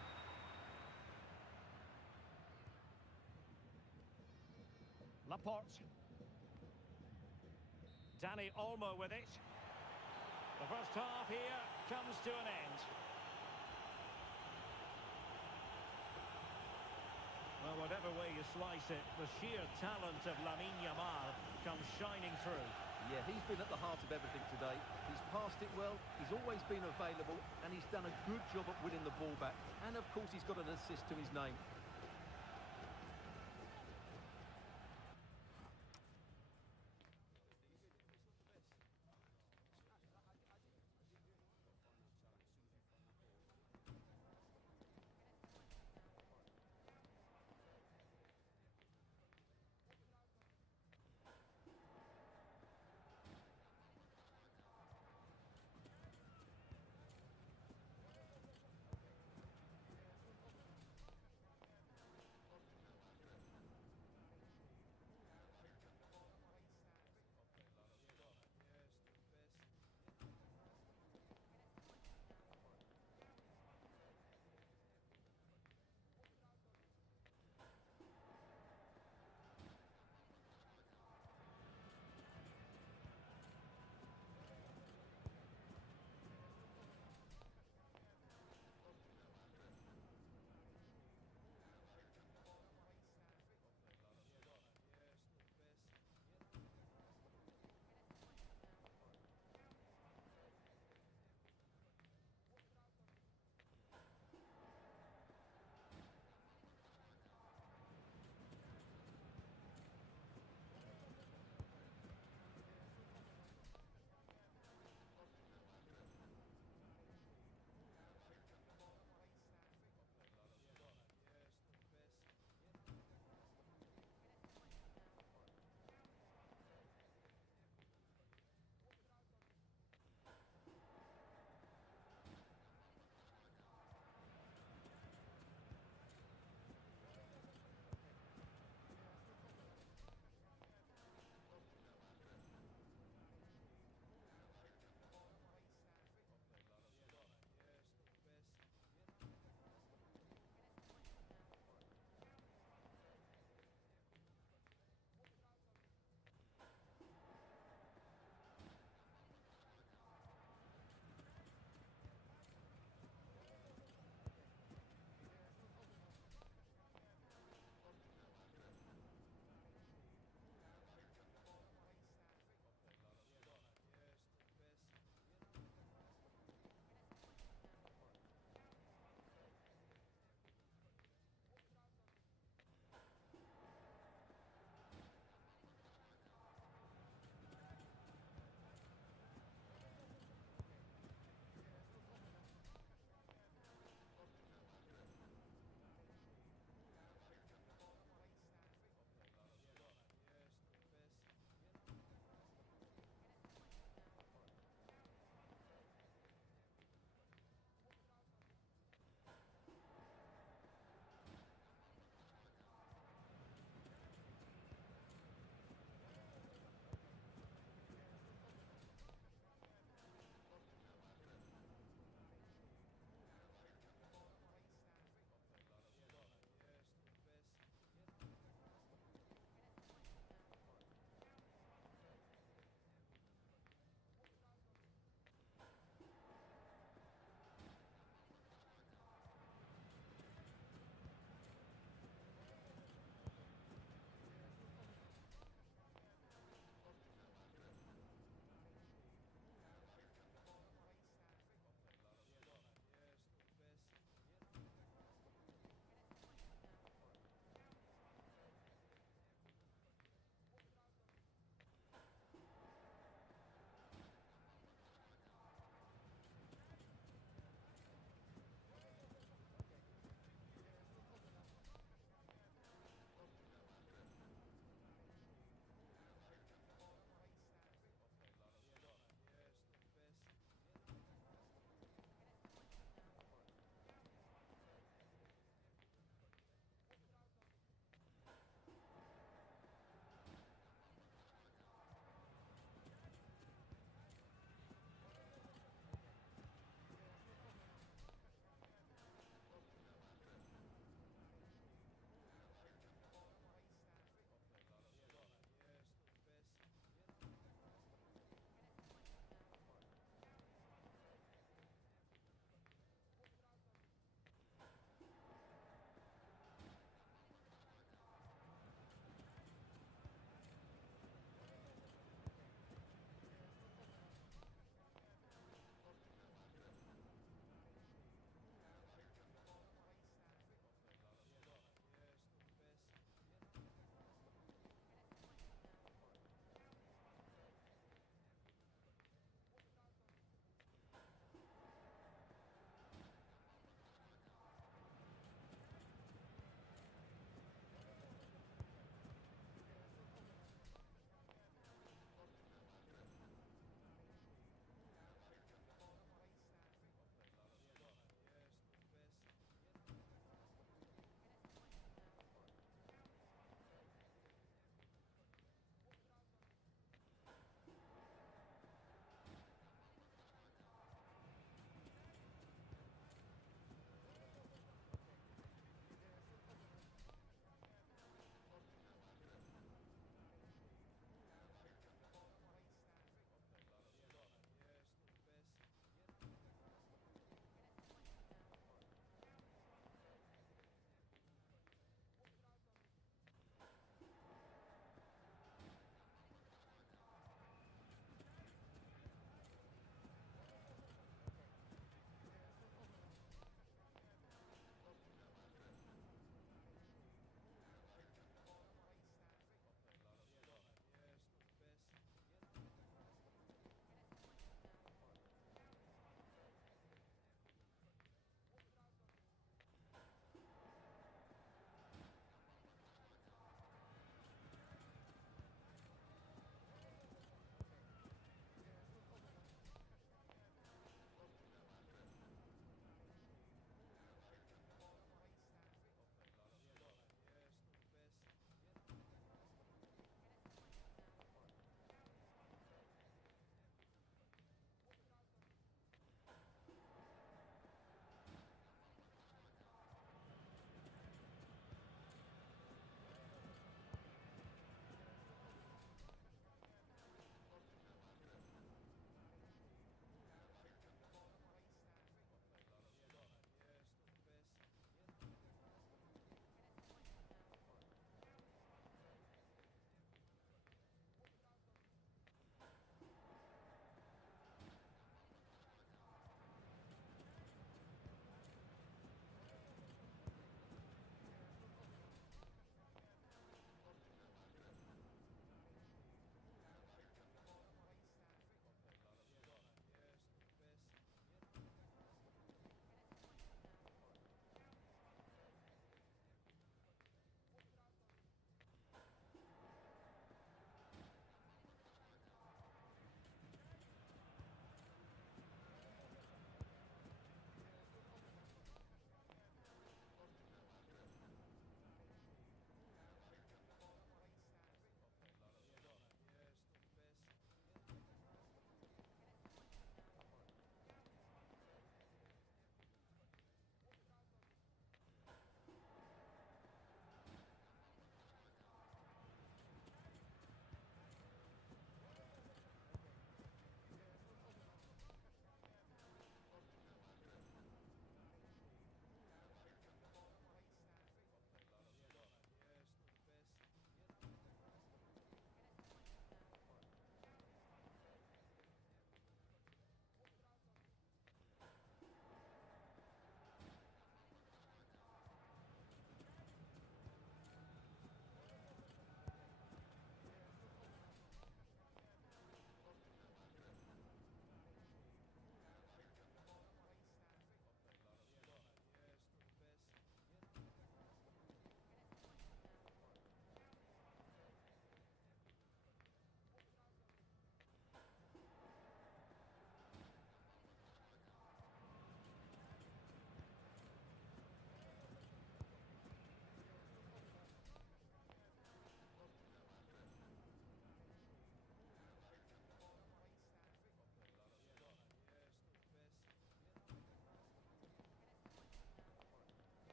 Laporte. Dani Olmo with it. The first half here comes to an end. Well, whatever way you slice it, the sheer talent of YAMAL comes shining through. Yeah, he's been at the heart of everything today. He's passed it well, he's always been available, and he's done a good job at winning the ball back. And, of course, he's got an assist to his name.